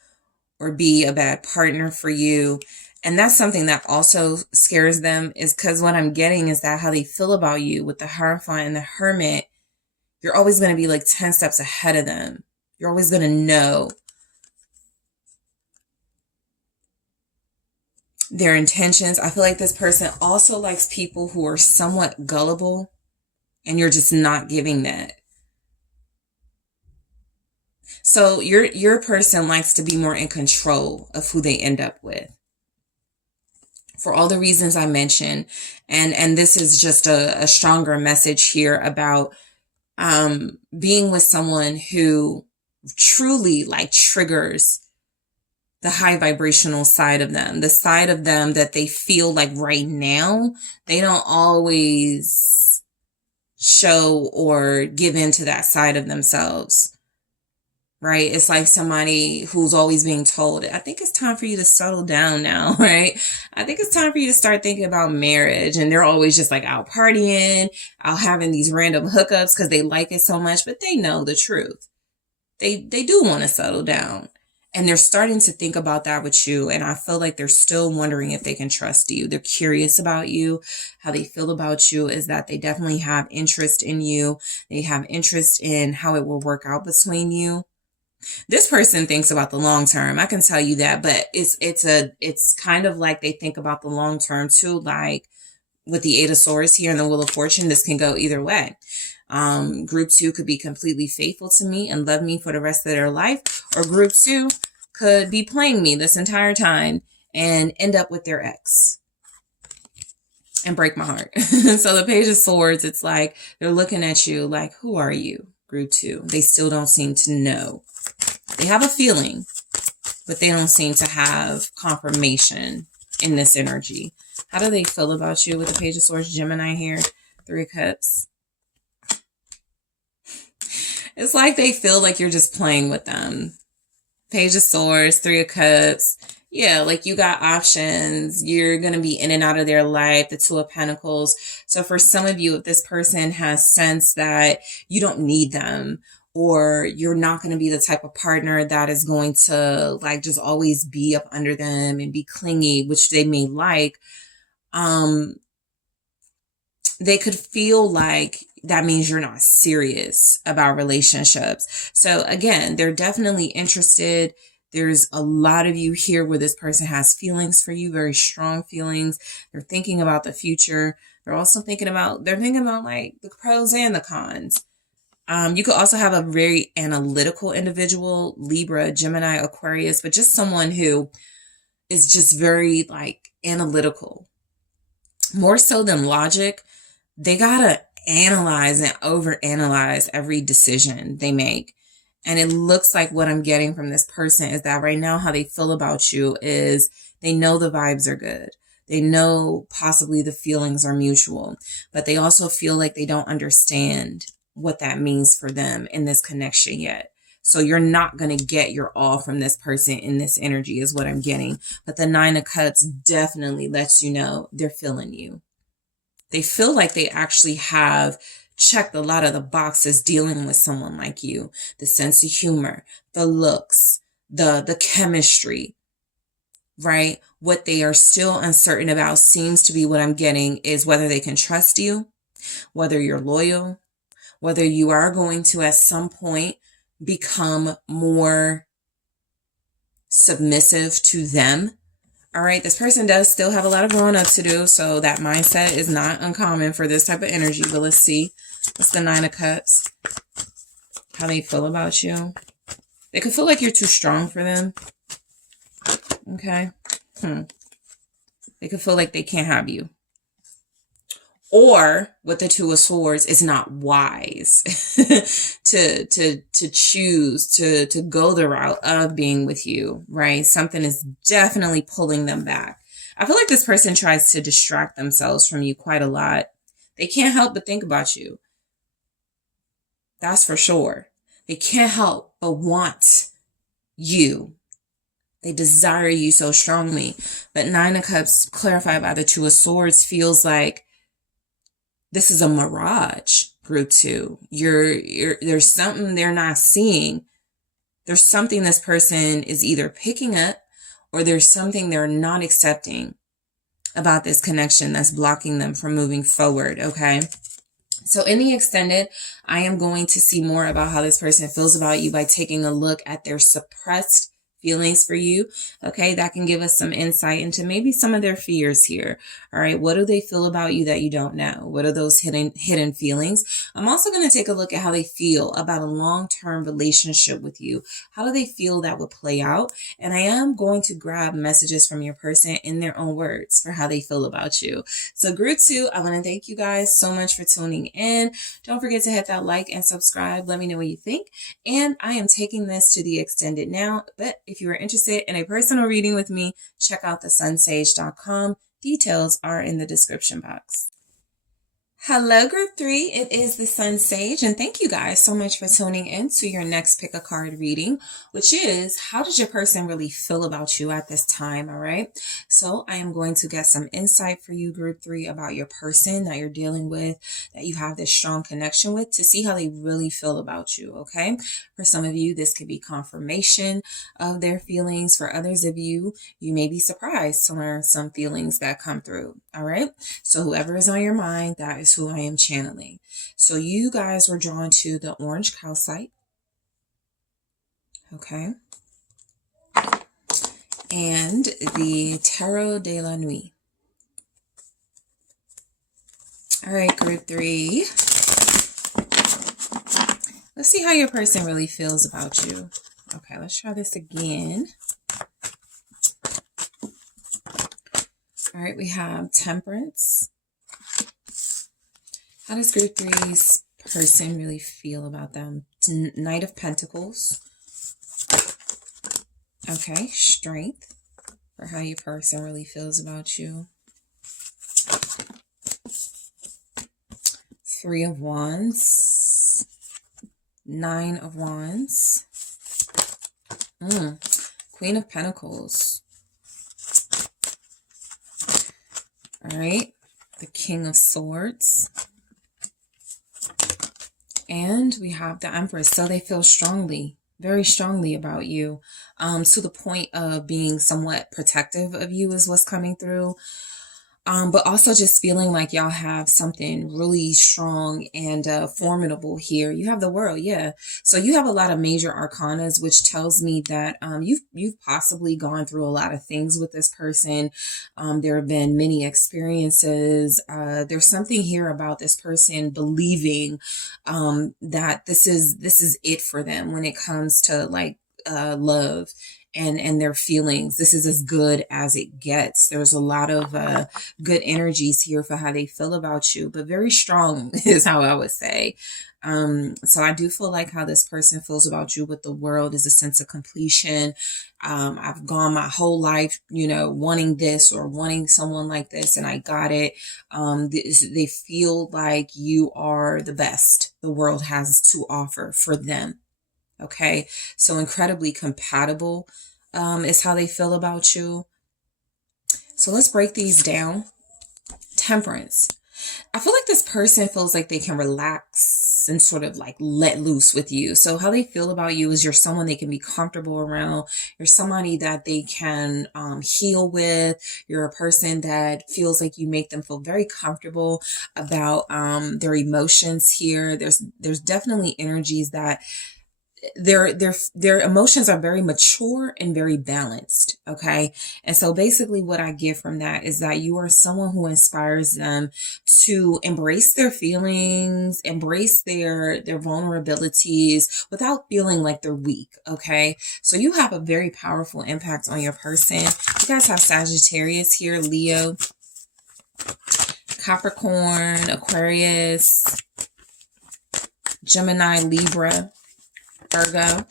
or be a bad partner for you. And that's something that also scares them, is because what I'm getting is that how they feel about you with the Hierophant and the Hermit, you're always going to be like 10 steps ahead of them. You're always going to know their intentions. I feel like this person also likes people who are somewhat gullible, and you're just not giving that. So your person likes to be more in control of who they end up with, for all the reasons I mentioned. And this is just a stronger message here about being with someone who truly like triggers the high vibrational side of them, the side of them that they feel like right now they don't always show or give into that side of themselves, right? It's like somebody who's always being told, I think it's time for you to settle down now, right? I think it's time for you to start thinking about marriage. And they're always just like out partying, out having these random hookups because they like it so much, but they know the truth. They do want to settle down. And they're starting to think about that with you. And I feel like they're still wondering if they can trust you. They're curious about you. How they feel about you is that they definitely have interest in you. They have interest in how it will work out between you. This person thinks about the long term. I can tell you that, but it's kind of like they think about the long term too. Like with the Eight of Swords here and the Wheel of Fortune, this can go either way. Group 2 could be completely faithful to me and love me for the rest of their life, or Group 2 could be playing me this entire time and end up with their ex and break my heart. So the Page of Swords, it's like they're looking at you like, who are you, Group 2? They still don't seem to know. They have a feeling, but they don't seem to have confirmation in this energy. How do they feel about you with the Page of Swords, Gemini here? 3 of Cups. It's like they feel like you're just playing with them. Page of Swords, 3 of Cups. Yeah, like you got options. You're going to be in and out of their life. The 2 of Pentacles. So for some of you, if this person has sense that you don't need them, or you're not going to be the type of partner that is going to like just always be up under them and be clingy, which they may like, they could feel like that means you're not serious about relationships. So again, they're definitely interested. There's a lot of you here where this person has feelings for you, very strong feelings. They're thinking about the future. They're also thinking about like the pros and the cons. You could also have a very analytical individual, Libra, Gemini, Aquarius, but just someone who is just very like analytical, more so than logic. They gotta analyze and overanalyze every decision they make. And it looks like what I'm getting from this person is that right now how they feel about you is they know the vibes are good. They know possibly the feelings are mutual, but they also feel like they don't understand what that means for them in this connection yet. So you're not going to get your all from this person in this energy is what I'm getting. But the 9 of Cups definitely lets you know they're feeling you. They feel like they actually have checked a lot of the boxes dealing with someone like you. The sense of humor, the looks, the chemistry, right? What they are still uncertain about seems to be what I'm getting is whether they can trust you, whether you're loyal, whether you are going to at some point become more submissive to them. All right, this person does still have a lot of growing up to do, so that mindset is not uncommon for this type of energy. But let's see. What's the Nine of Cups? How they feel about you. They could feel like you're too strong for them. Okay. They could feel like they can't have you. Or with the Two of Swords, it's not wise to choose to go the route of being with you, right? Something is definitely pulling them back. I feel like this person tries to distract themselves from you quite a lot. They can't help but think about you. That's for sure. They can't help but want you. They desire you so strongly. But Nine of Cups, clarified by the Two of Swords, feels like this is a mirage, group 2. There's something they're not seeing. There's something this person is either picking up or there's something they're not accepting about this connection that's blocking them from moving forward, okay? So in the extended, I am going to see more about how this person feels about you by taking a look at their suppressed feelings for you. Okay, that can give us some insight into maybe some of their fears here. All right, what do they feel about you that you don't know? What are those hidden feelings? I'm also going to take a look at how they feel about a long-term relationship with you. How do they feel that would play out? And I am going to grab messages from your person in their own words for how they feel about you. So group 2, I want to thank you guys so much for tuning in. Don't forget to hit that like and subscribe. Let me know what you think. And I am taking this to the extended now, but if you are interested in a personal reading with me, check out TheSunSage.com. Details are in the description box. Hello, group 3. It is the Sun Sage, and thank you guys so much for tuning in to your next pick a card reading, which is how does your person really feel about you at this time? All right. So I am going to get some insight for you, group 3, about your person that you're dealing with, that you have this strong connection with, to see how they really feel about you. Okay. For some of you, this could be confirmation of their feelings. For others of you, you may be surprised to learn some feelings that come through. All right. So whoever is on your mind, that is who I am channeling. So you guys were drawn to the orange calcite. Okay. And the Tarot de la Nuit. All right, group 3. Let's see how your person really feels about you. Okay, let's try this again. All right, we have Temperance. How does group 3's person really feel about them? Knight of Pentacles. Okay, Strength, for how your person really feels about you. 3 of Wands. 9 of Wands. Queen of Pentacles. All right, the King of Swords. And we have the Empress. So they feel strongly, very strongly about you, to the point of being somewhat protective of you is what's coming through. But also just feeling like y'all have something really strong and formidable here. You have the World, yeah. So you have a lot of major arcanas, which tells me that you've possibly gone through a lot of things with this person. There have been many experiences. There's something here about this person believing that this is it for them when it comes to like love and their feelings. This is as good as it gets. There's a lot of good energies here for how they feel about you, but very strong is how I would say. So I do feel like how this person feels about you with the World is a sense of completion. I've gone my whole life, wanting this or wanting someone like this, and I got it. They feel like you are the best the world has to offer for them. Okay, so incredibly compatible is how they feel about you. So let's break these down. Temperance. I feel like this person feels like they can relax and sort of like let loose with you. So how they feel about you is you're someone they can be comfortable around. You're somebody that they can heal with. You're a person that feels like you make them feel very comfortable about their emotions here. There's definitely energies that their emotions are very mature and very balanced. Okay. And so basically what I get from that is that you are someone who inspires them to embrace their feelings, embrace their vulnerabilities without feeling like they're weak. Okay. So you have a very powerful impact on your person. You guys have Sagittarius here, Leo, Capricorn, Aquarius, Gemini, Libra, Virgo.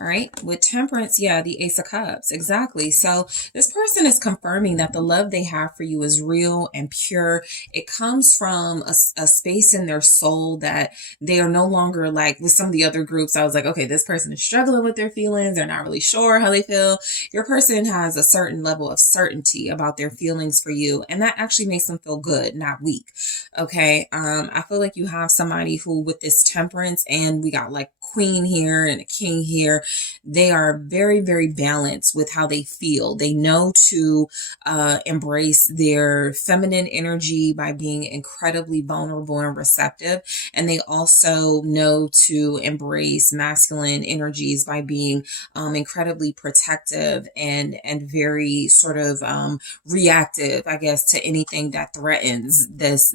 All right. With Temperance, yeah, the Ace of Cups. Exactly. So this person is confirming that the love they have for you is real and pure. It comes from a space in their soul that they are no longer like with some of the other groups. I was like, okay, this person is struggling with their feelings. They're not really sure how they feel. Your person has a certain level of certainty about their feelings for you. And that actually makes them feel good, not weak. Okay. I feel like you have somebody who with this Temperance, and we got like Queen here and a King here, they are very, very balanced with how they feel. They know to embrace their feminine energy by being incredibly vulnerable and receptive. And they also know to embrace masculine energies by being incredibly protective and very sort of reactive, I guess, to anything that threatens this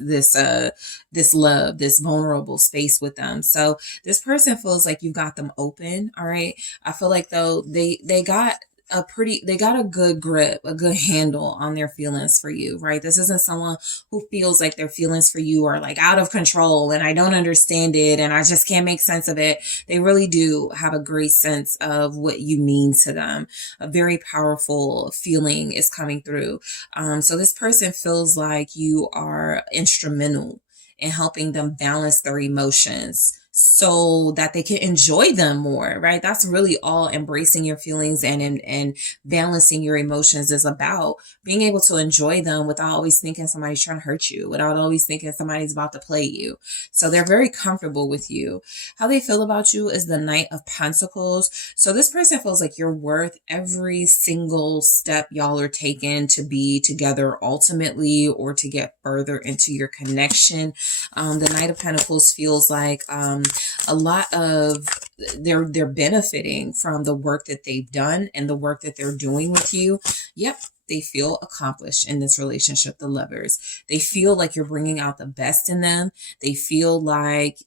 love, this vulnerable space with them. So this person feels like you've got them open. All right. I feel like though they got a good grip, a good handle on their feelings for you, right? This isn't someone who feels like their feelings for you are like out of control and I don't understand it and I just can't make sense of it. They really do have a great sense of what you mean to them. A very powerful feeling is coming through. So this person feels like you are instrumental in helping them balance their emotions so that they can enjoy them more, right? That's really all embracing your feelings and balancing your emotions is about, being able to enjoy them without always thinking somebody's trying to hurt you, without always thinking somebody's about to play you. So they're very comfortable with you. How they feel about you is the Knight of Pentacles. So this person feels like you're worth every single step y'all are taking to be together ultimately or to get further into your connection. The Knight of Pentacles feels like a lot of they're benefiting from the work that they've done and the work that they're doing with you. Yep. They feel accomplished in this relationship, the lovers. They feel like you're bringing out the best in them. They feel like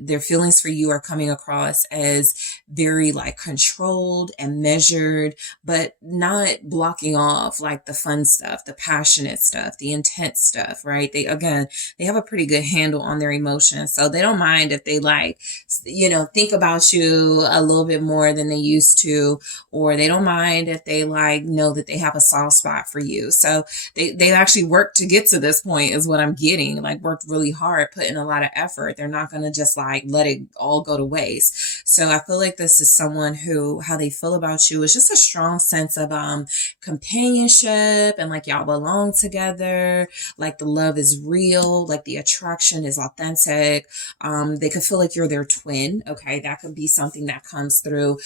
their feelings for you are coming across as very like controlled and measured, but not blocking off like the fun stuff, the passionate stuff, the intense stuff, right? They have a pretty good handle on their emotions. So they don't mind if they like, think about you a little bit more than they used to, or they don't mind if they like know that they have a soft spot for you. So they actually worked to get to this point is what I'm getting, like worked really hard, put in a lot of effort. They're not going to just like let it all go to waste. So I feel like this is someone who, how they feel about you is just a strong sense of companionship and like y'all belong together. Like the love is real, like the attraction is authentic. They could feel like you're their twin. Okay. That could be something that comes through.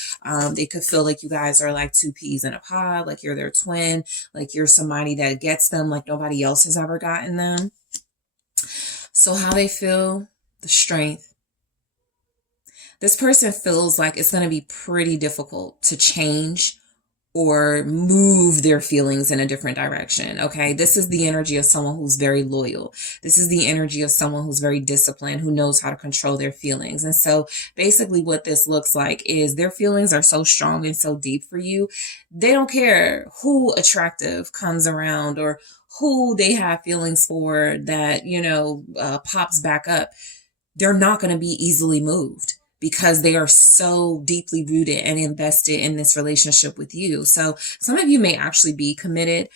They could feel like you guys are like two peas in a pod, like you're their twin, like you're somebody that gets them like nobody else has ever gotten them. So how they feel, the strength. This person feels like it's going to be pretty difficult to change or move their feelings in a different direction. Okay. This is the energy of someone who's very loyal. This is the energy of someone who's very disciplined, who knows how to control their feelings. And so basically what this looks like is their feelings are so strong and so deep for you. They don't care who attractive comes around or who they have feelings for that, pops back up. They're not going to be easily moved, because they are so deeply rooted and invested in this relationship with you. So some of you may actually be committed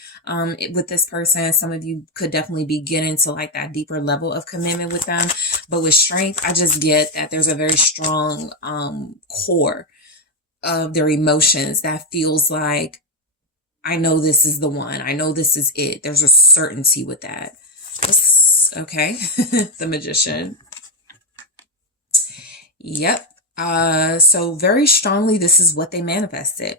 with this person. Some of you could definitely be getting to like that deeper level of commitment with them. But with strength, I just get that there's a very strong core of their emotions that feels like, I know this is the one. I know this is it. There's a certainty with that. Okay. The Magician. Yep. So very strongly, this is what they manifested.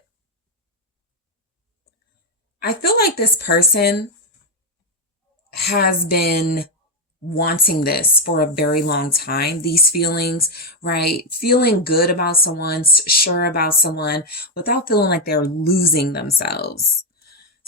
I feel like this person has been wanting this for a very long time. These feelings, right? Feeling good about someone, sure about someone without feeling like they're losing themselves.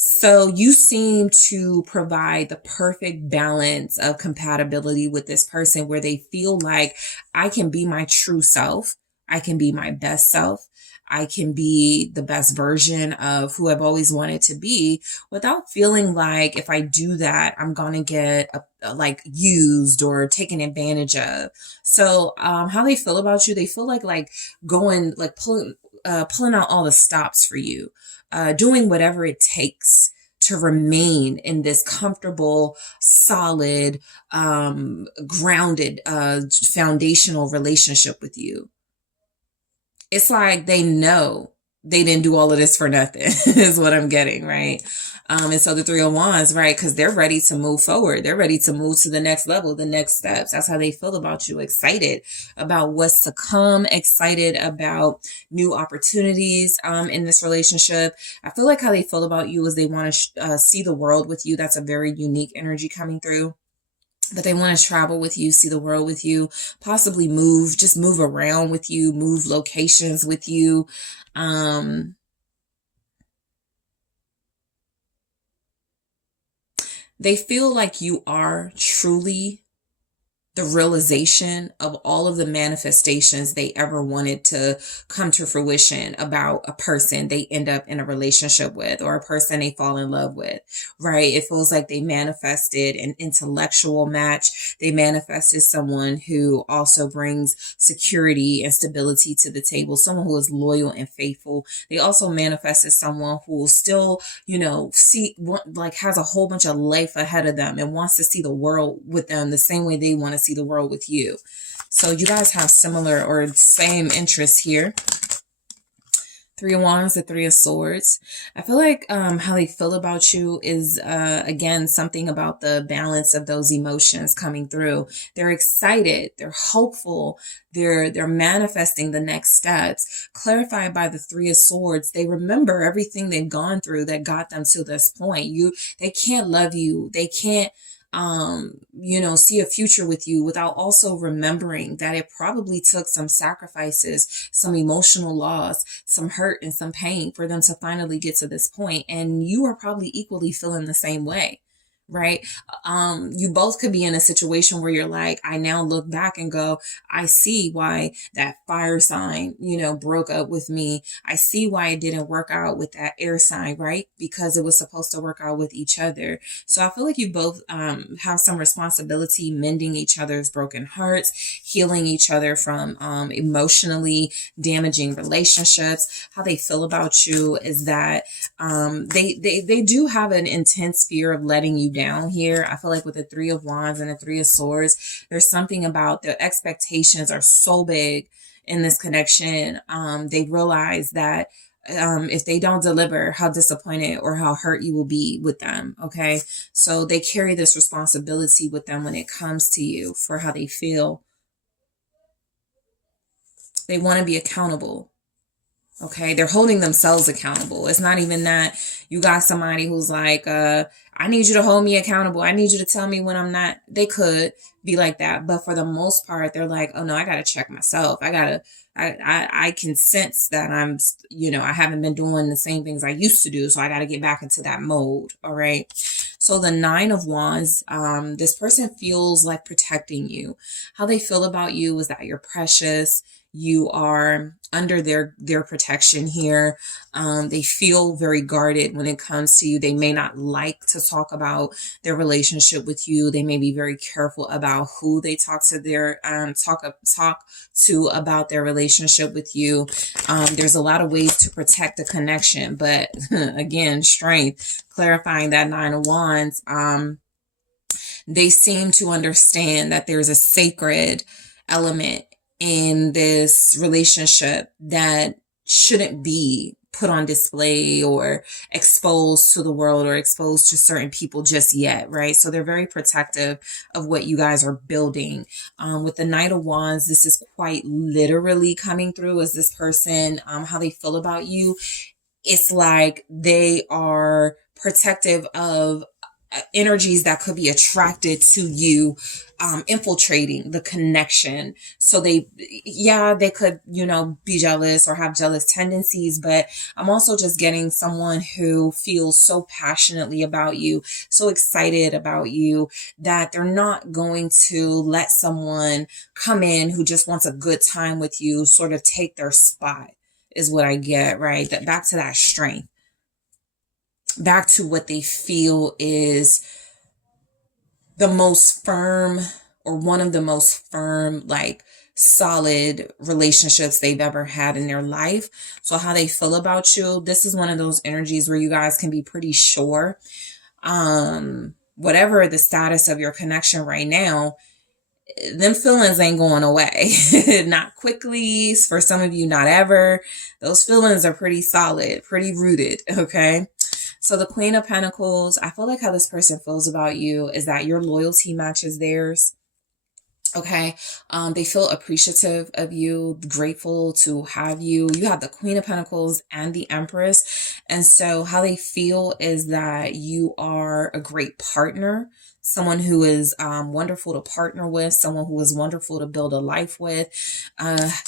So you seem to provide the perfect balance of compatibility with this person where they feel like I can be my true self. I can be my best self. I can be the best version of who I've always wanted to be without feeling like if I do that, I'm going to get like used or taken advantage of. So, how they feel about you, they feel like going, like pulling out all the stops for you, doing whatever it takes to remain in this comfortable, solid, grounded, foundational relationship with you. It's like they know they didn't do all of this for nothing, is what I'm getting, right? And so the Three of Wands, right? Because they're ready to move forward. They're ready to move to the next level, the next steps. That's how they feel about you. Excited about what's to come, excited about new opportunities in this relationship. I feel like how they feel about you is they want to see the world with you. That's a very unique energy coming through. But they want to travel with you, see the world with you, possibly just move around with you, move locations with you. They feel like you are truly the realization of all of the manifestations they ever wanted to come to fruition about a person they end up in a relationship with or a person they fall in love with, right? It feels like they manifested an intellectual match. They manifested someone who also brings security and stability to the table, someone who is loyal and faithful. They also manifested someone who will still, has a whole bunch of life ahead of them and wants to see the world with them the same way they want to see the world with you. So you guys have similar or same interests here. Three of Wands, the Three of Swords. I feel like how they feel about you is, again, something about the balance of those emotions coming through. They're excited. They're hopeful. They're manifesting the next steps. Clarified by the Three of Swords, they remember everything they've gone through that got them to this point. They can't love you. They can't see a future with you without also remembering that it probably took some sacrifices, some emotional loss, some hurt and some pain for them to finally get to this point. And you are probably equally feeling the same way. Right. You both could be in a situation where you're like, I now look back and go, I see why that fire sign, broke up with me. I see why it didn't work out with that air sign, right? Because it was supposed to work out with each other. So I feel like you both have some responsibility mending each other's broken hearts, healing each other from emotionally damaging relationships. How they feel about you is that they do have an intense fear of letting you down here. I feel like with the Three of Wands and the Three of Swords, there's something about the expectations are so big in this connection. They realize that if they don't deliver, how disappointed or how hurt you will be with them. Okay. So they carry this responsibility with them when it comes to you for how they feel. They want to be accountable. Okay. They're holding themselves accountable. It's not even that you got somebody who's like, I need you to hold me accountable. I need you to tell me when I'm not. They could be like that. But for the most part, they're like, oh no, I got to check myself. I can sense that I haven't been doing the same things I used to do. So I got to get back into that mode. All right. So the Nine of Wands, this person feels like protecting you. How they feel about you is that you're precious. You are under their protection here. They feel very guarded when it comes to you. They may not like to talk about their relationship with you. They may be very careful about who they talk to about their relationship with you. There's a lot of ways to protect the connection, but again, strength, clarifying that Nine of Wands. They seem to understand that there's a sacred element in this relationship that shouldn't be put on display or exposed to the world or exposed to certain people just yet, right? So they're very protective of what you guys are building. With the Knight of Wands, this is quite literally coming through as this person, how they feel about you. It's like they are protective of energies that could be attracted to you, infiltrating the connection. So they could, be jealous or have jealous tendencies, but I'm also just getting someone who feels so passionately about you, so excited about you, that they're not going to let someone come in who just wants a good time with you sort of take their spot, is what I get, right? That back to that strength, back to what they feel is the most firm, or one of the most firm, like solid relationships they've ever had in their life. So how they feel about you, this is one of those energies where you guys can be pretty sure, whatever the status of your connection right now, them feelings ain't going away. Not quickly. For some of you, not ever. Those feelings are pretty solid, pretty rooted. Okay. So the Queen of Pentacles, I feel like how this person feels about you is that your loyalty matches theirs. Okay. They feel appreciative of you, grateful to have you. You have the Queen of Pentacles and the Empress. And so how they feel is that you are a great partner, someone who is wonderful to partner with, someone who is wonderful to build a life with.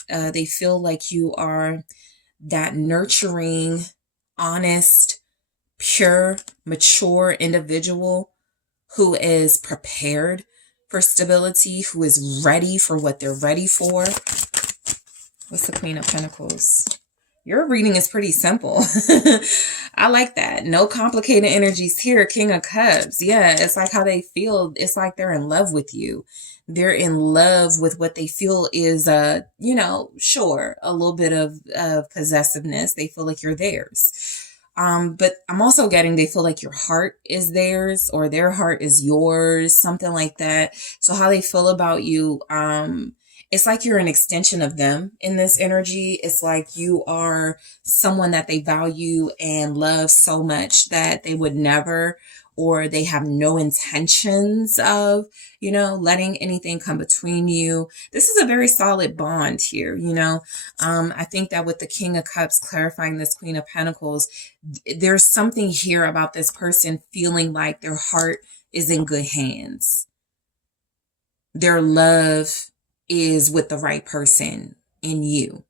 They feel like you are that nurturing, honest, pure, mature individual who is prepared for stability, who is ready for what they're ready for. What's the Queen of Pentacles? Your reading is pretty simple. I like that. No complicated energies here. King of Cups. Yeah, it's like how they feel. It's like they're in love with you. They're in love with what they feel is, sure, a little bit of possessiveness. They feel like you're theirs. But I'm also getting, they feel like your heart is theirs or their heart is yours, something like that. So how they feel about you, it's like you're an extension of them in this energy. It's like you are someone that they value and love so much that they would never, or they have no intentions of, letting anything come between you. This is a very solid bond here, I think that with the King of Cups clarifying this Queen of Pentacles, there's something here about this person feeling like their heart is in good hands. Their love is with the right person in you.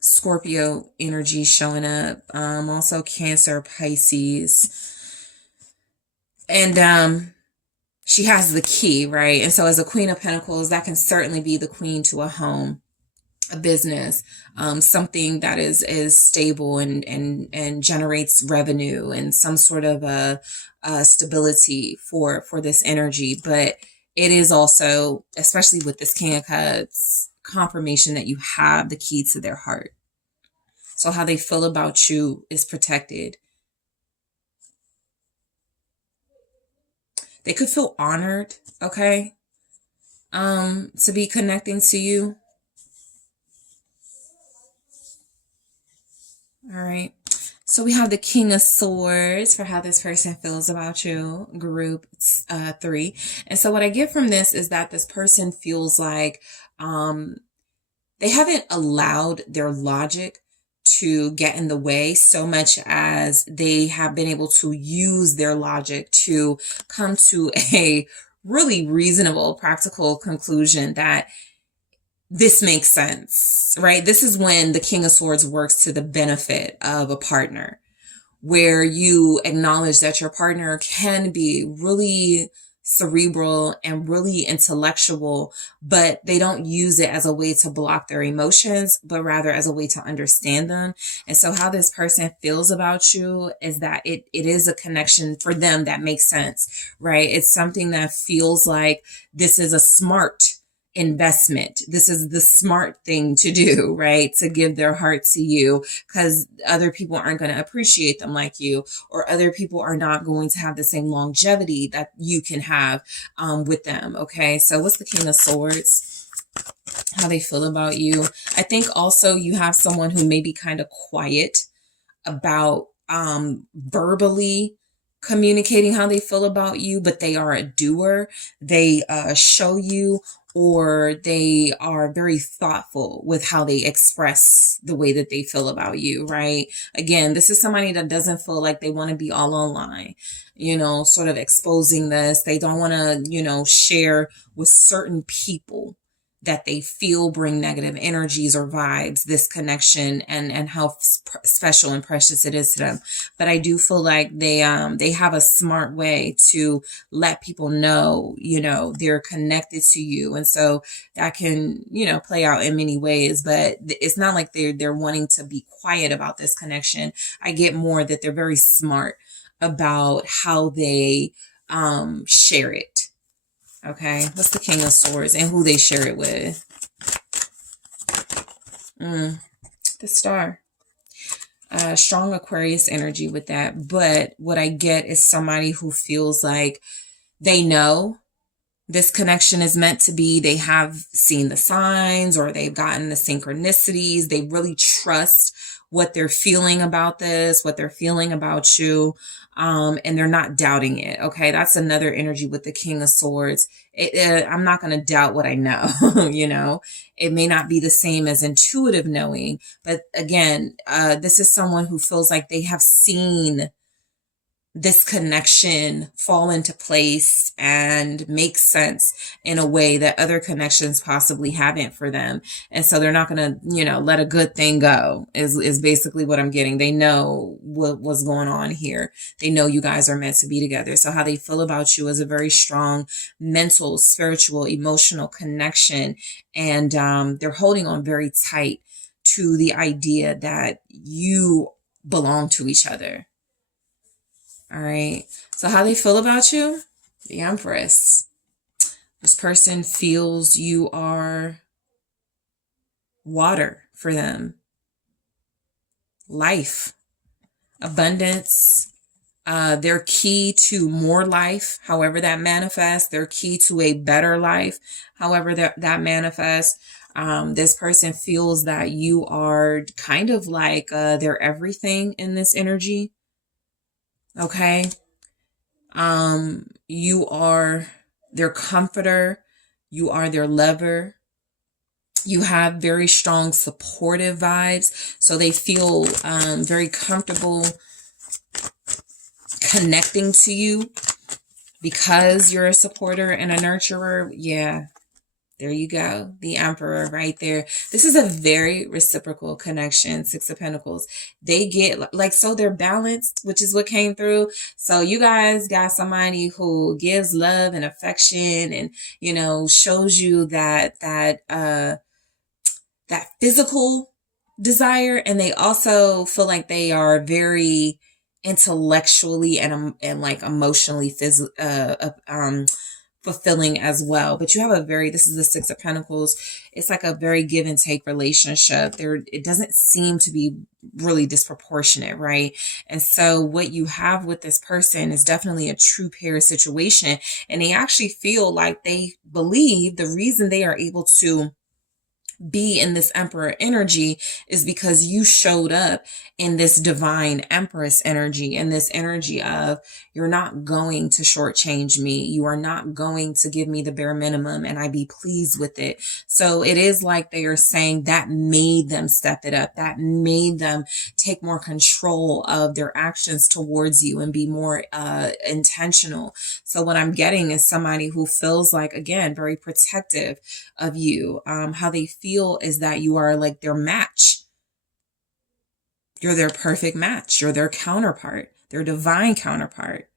Scorpio energy showing up. Also Cancer, Pisces. And she has the key, right? And so as a Queen of Pentacles, that can certainly be the queen to a home, a business, something that is stable and generates revenue and some sort of a stability for this energy. But it is also, especially with this King of Cups, confirmation that you have the key to their heart. So how they feel about you is protected. They could feel honored, okay, to be connecting to you. All right. So we have the King of Swords for how this person feels about you, group 3. And so what I get from this is that this person feels like they haven't allowed their logic to get in the way so much as they have been able to use their logic to come to a really reasonable, practical conclusion that this makes sense, right? This is when the King of Swords works to the benefit of a partner, where you acknowledge that your partner can be really cerebral and really intellectual, but they don't use it as a way to block their emotions, but rather as a way to understand them. And so how this person feels about you is that it is a connection for them that makes sense, right? It's something that feels like this is a smart investment. This is the smart thing to do, right? To give their heart to you, because other people aren't going to appreciate them like you, or other people are not going to have the same longevity that you can have with them. Okay. So what's the King of Swords? how they feel about you. I think also you have someone who may be kind of quiet about verbally communicating how they feel about you, but they are a doer. They show you, or they are very thoughtful with how they express the way that they feel about you, right? Again, this is somebody that doesn't feel like they want to be all online, sort of exposing this. They don't want to, share with certain people that they feel bring negative energies or vibes, this connection, and how special and precious it is to them. But I do feel like they have a smart way to let people know, they're connected to you. And so that can, play out in many ways, but it's not like they're wanting to be quiet about this connection. I get more that they're very smart about how they share it. Okay, what's the King of Swords and who they share it with? The Star. Strong Aquarius energy with that. But what I get is somebody who feels like they know this connection is meant to be. They have seen the signs, or they've gotten the synchronicities. They really trust what they're feeling about this, what they're feeling about you. And they're not doubting it. Okay. That's another energy with the King of Swords. I'm not going to doubt what I know. It may not be the same as intuitive knowing, but again, this is someone who feels like they have seen this connection fall into place and make sense in a way that other connections possibly haven't for them. And so they're not going to, let a good thing go is basically what I'm getting. They know what's going on here. They know you guys are meant to be together. So how they feel about you is a very strong mental, spiritual, emotional connection. And they're holding on very tight to the idea that you belong to each other. All right. So how they feel about you? The Empress. This person feels you are water for them. Life. Abundance. They're key to more life, however that manifests. They're key to a better life, however that manifests. This person feels that you are kind of like their everything in this energy. Okay. You are their comforter. You are their lover. You have very strong supportive vibes. So they feel very comfortable connecting to you because you're a supporter and a nurturer. Yeah. There you go. The Emperor right there. This is a very reciprocal connection. Six of Pentacles. They get so they're balanced, which is what came through. So you guys got somebody who gives love and affection and, shows you that physical desire. And they also feel like they are very intellectually and like emotionally fulfilling as well. But you have this is the Six of Pentacles. It's like a very give and take relationship. It doesn't seem to be really disproportionate, right? And so what you have with this person is definitely a true pair situation. And they actually feel like they believe the reason they are able to be in this Emperor energy is because you showed up in this divine Empress energy, and this energy of you're not going to shortchange me. You are not going to give me the bare minimum and I be pleased with it. So it is like they are saying that made them step it up. That made them take more control of their actions towards you and be more intentional. So what I'm getting is somebody who feels like, again, very protective of you. How they feel is that you are like their match. You're their perfect match. You're their counterpart, their divine counterpart.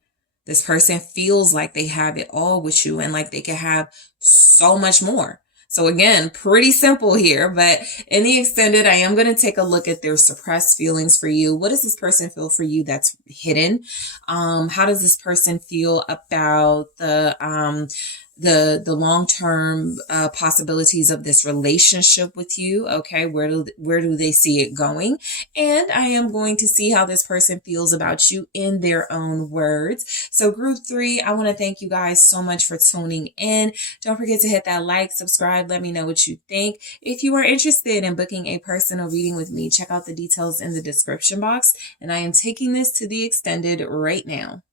This person feels like they have it all with you and like they can have so much more. So again, pretty simple here, but in the extended, I am going to take a look at their suppressed feelings for you. What does this person feel for you that's hidden? How does this person feel about the long-term possibilities of this relationship with you. Okay, where do they see it going? And I am going to see how this person feels about you in their own words. So group 3, I want to thank you guys so much for tuning in. Don't forget to hit that like, subscribe, let me know what you think. If you are interested in booking a personal reading with me, check out the details in the description box. And I am taking this to the extended right now.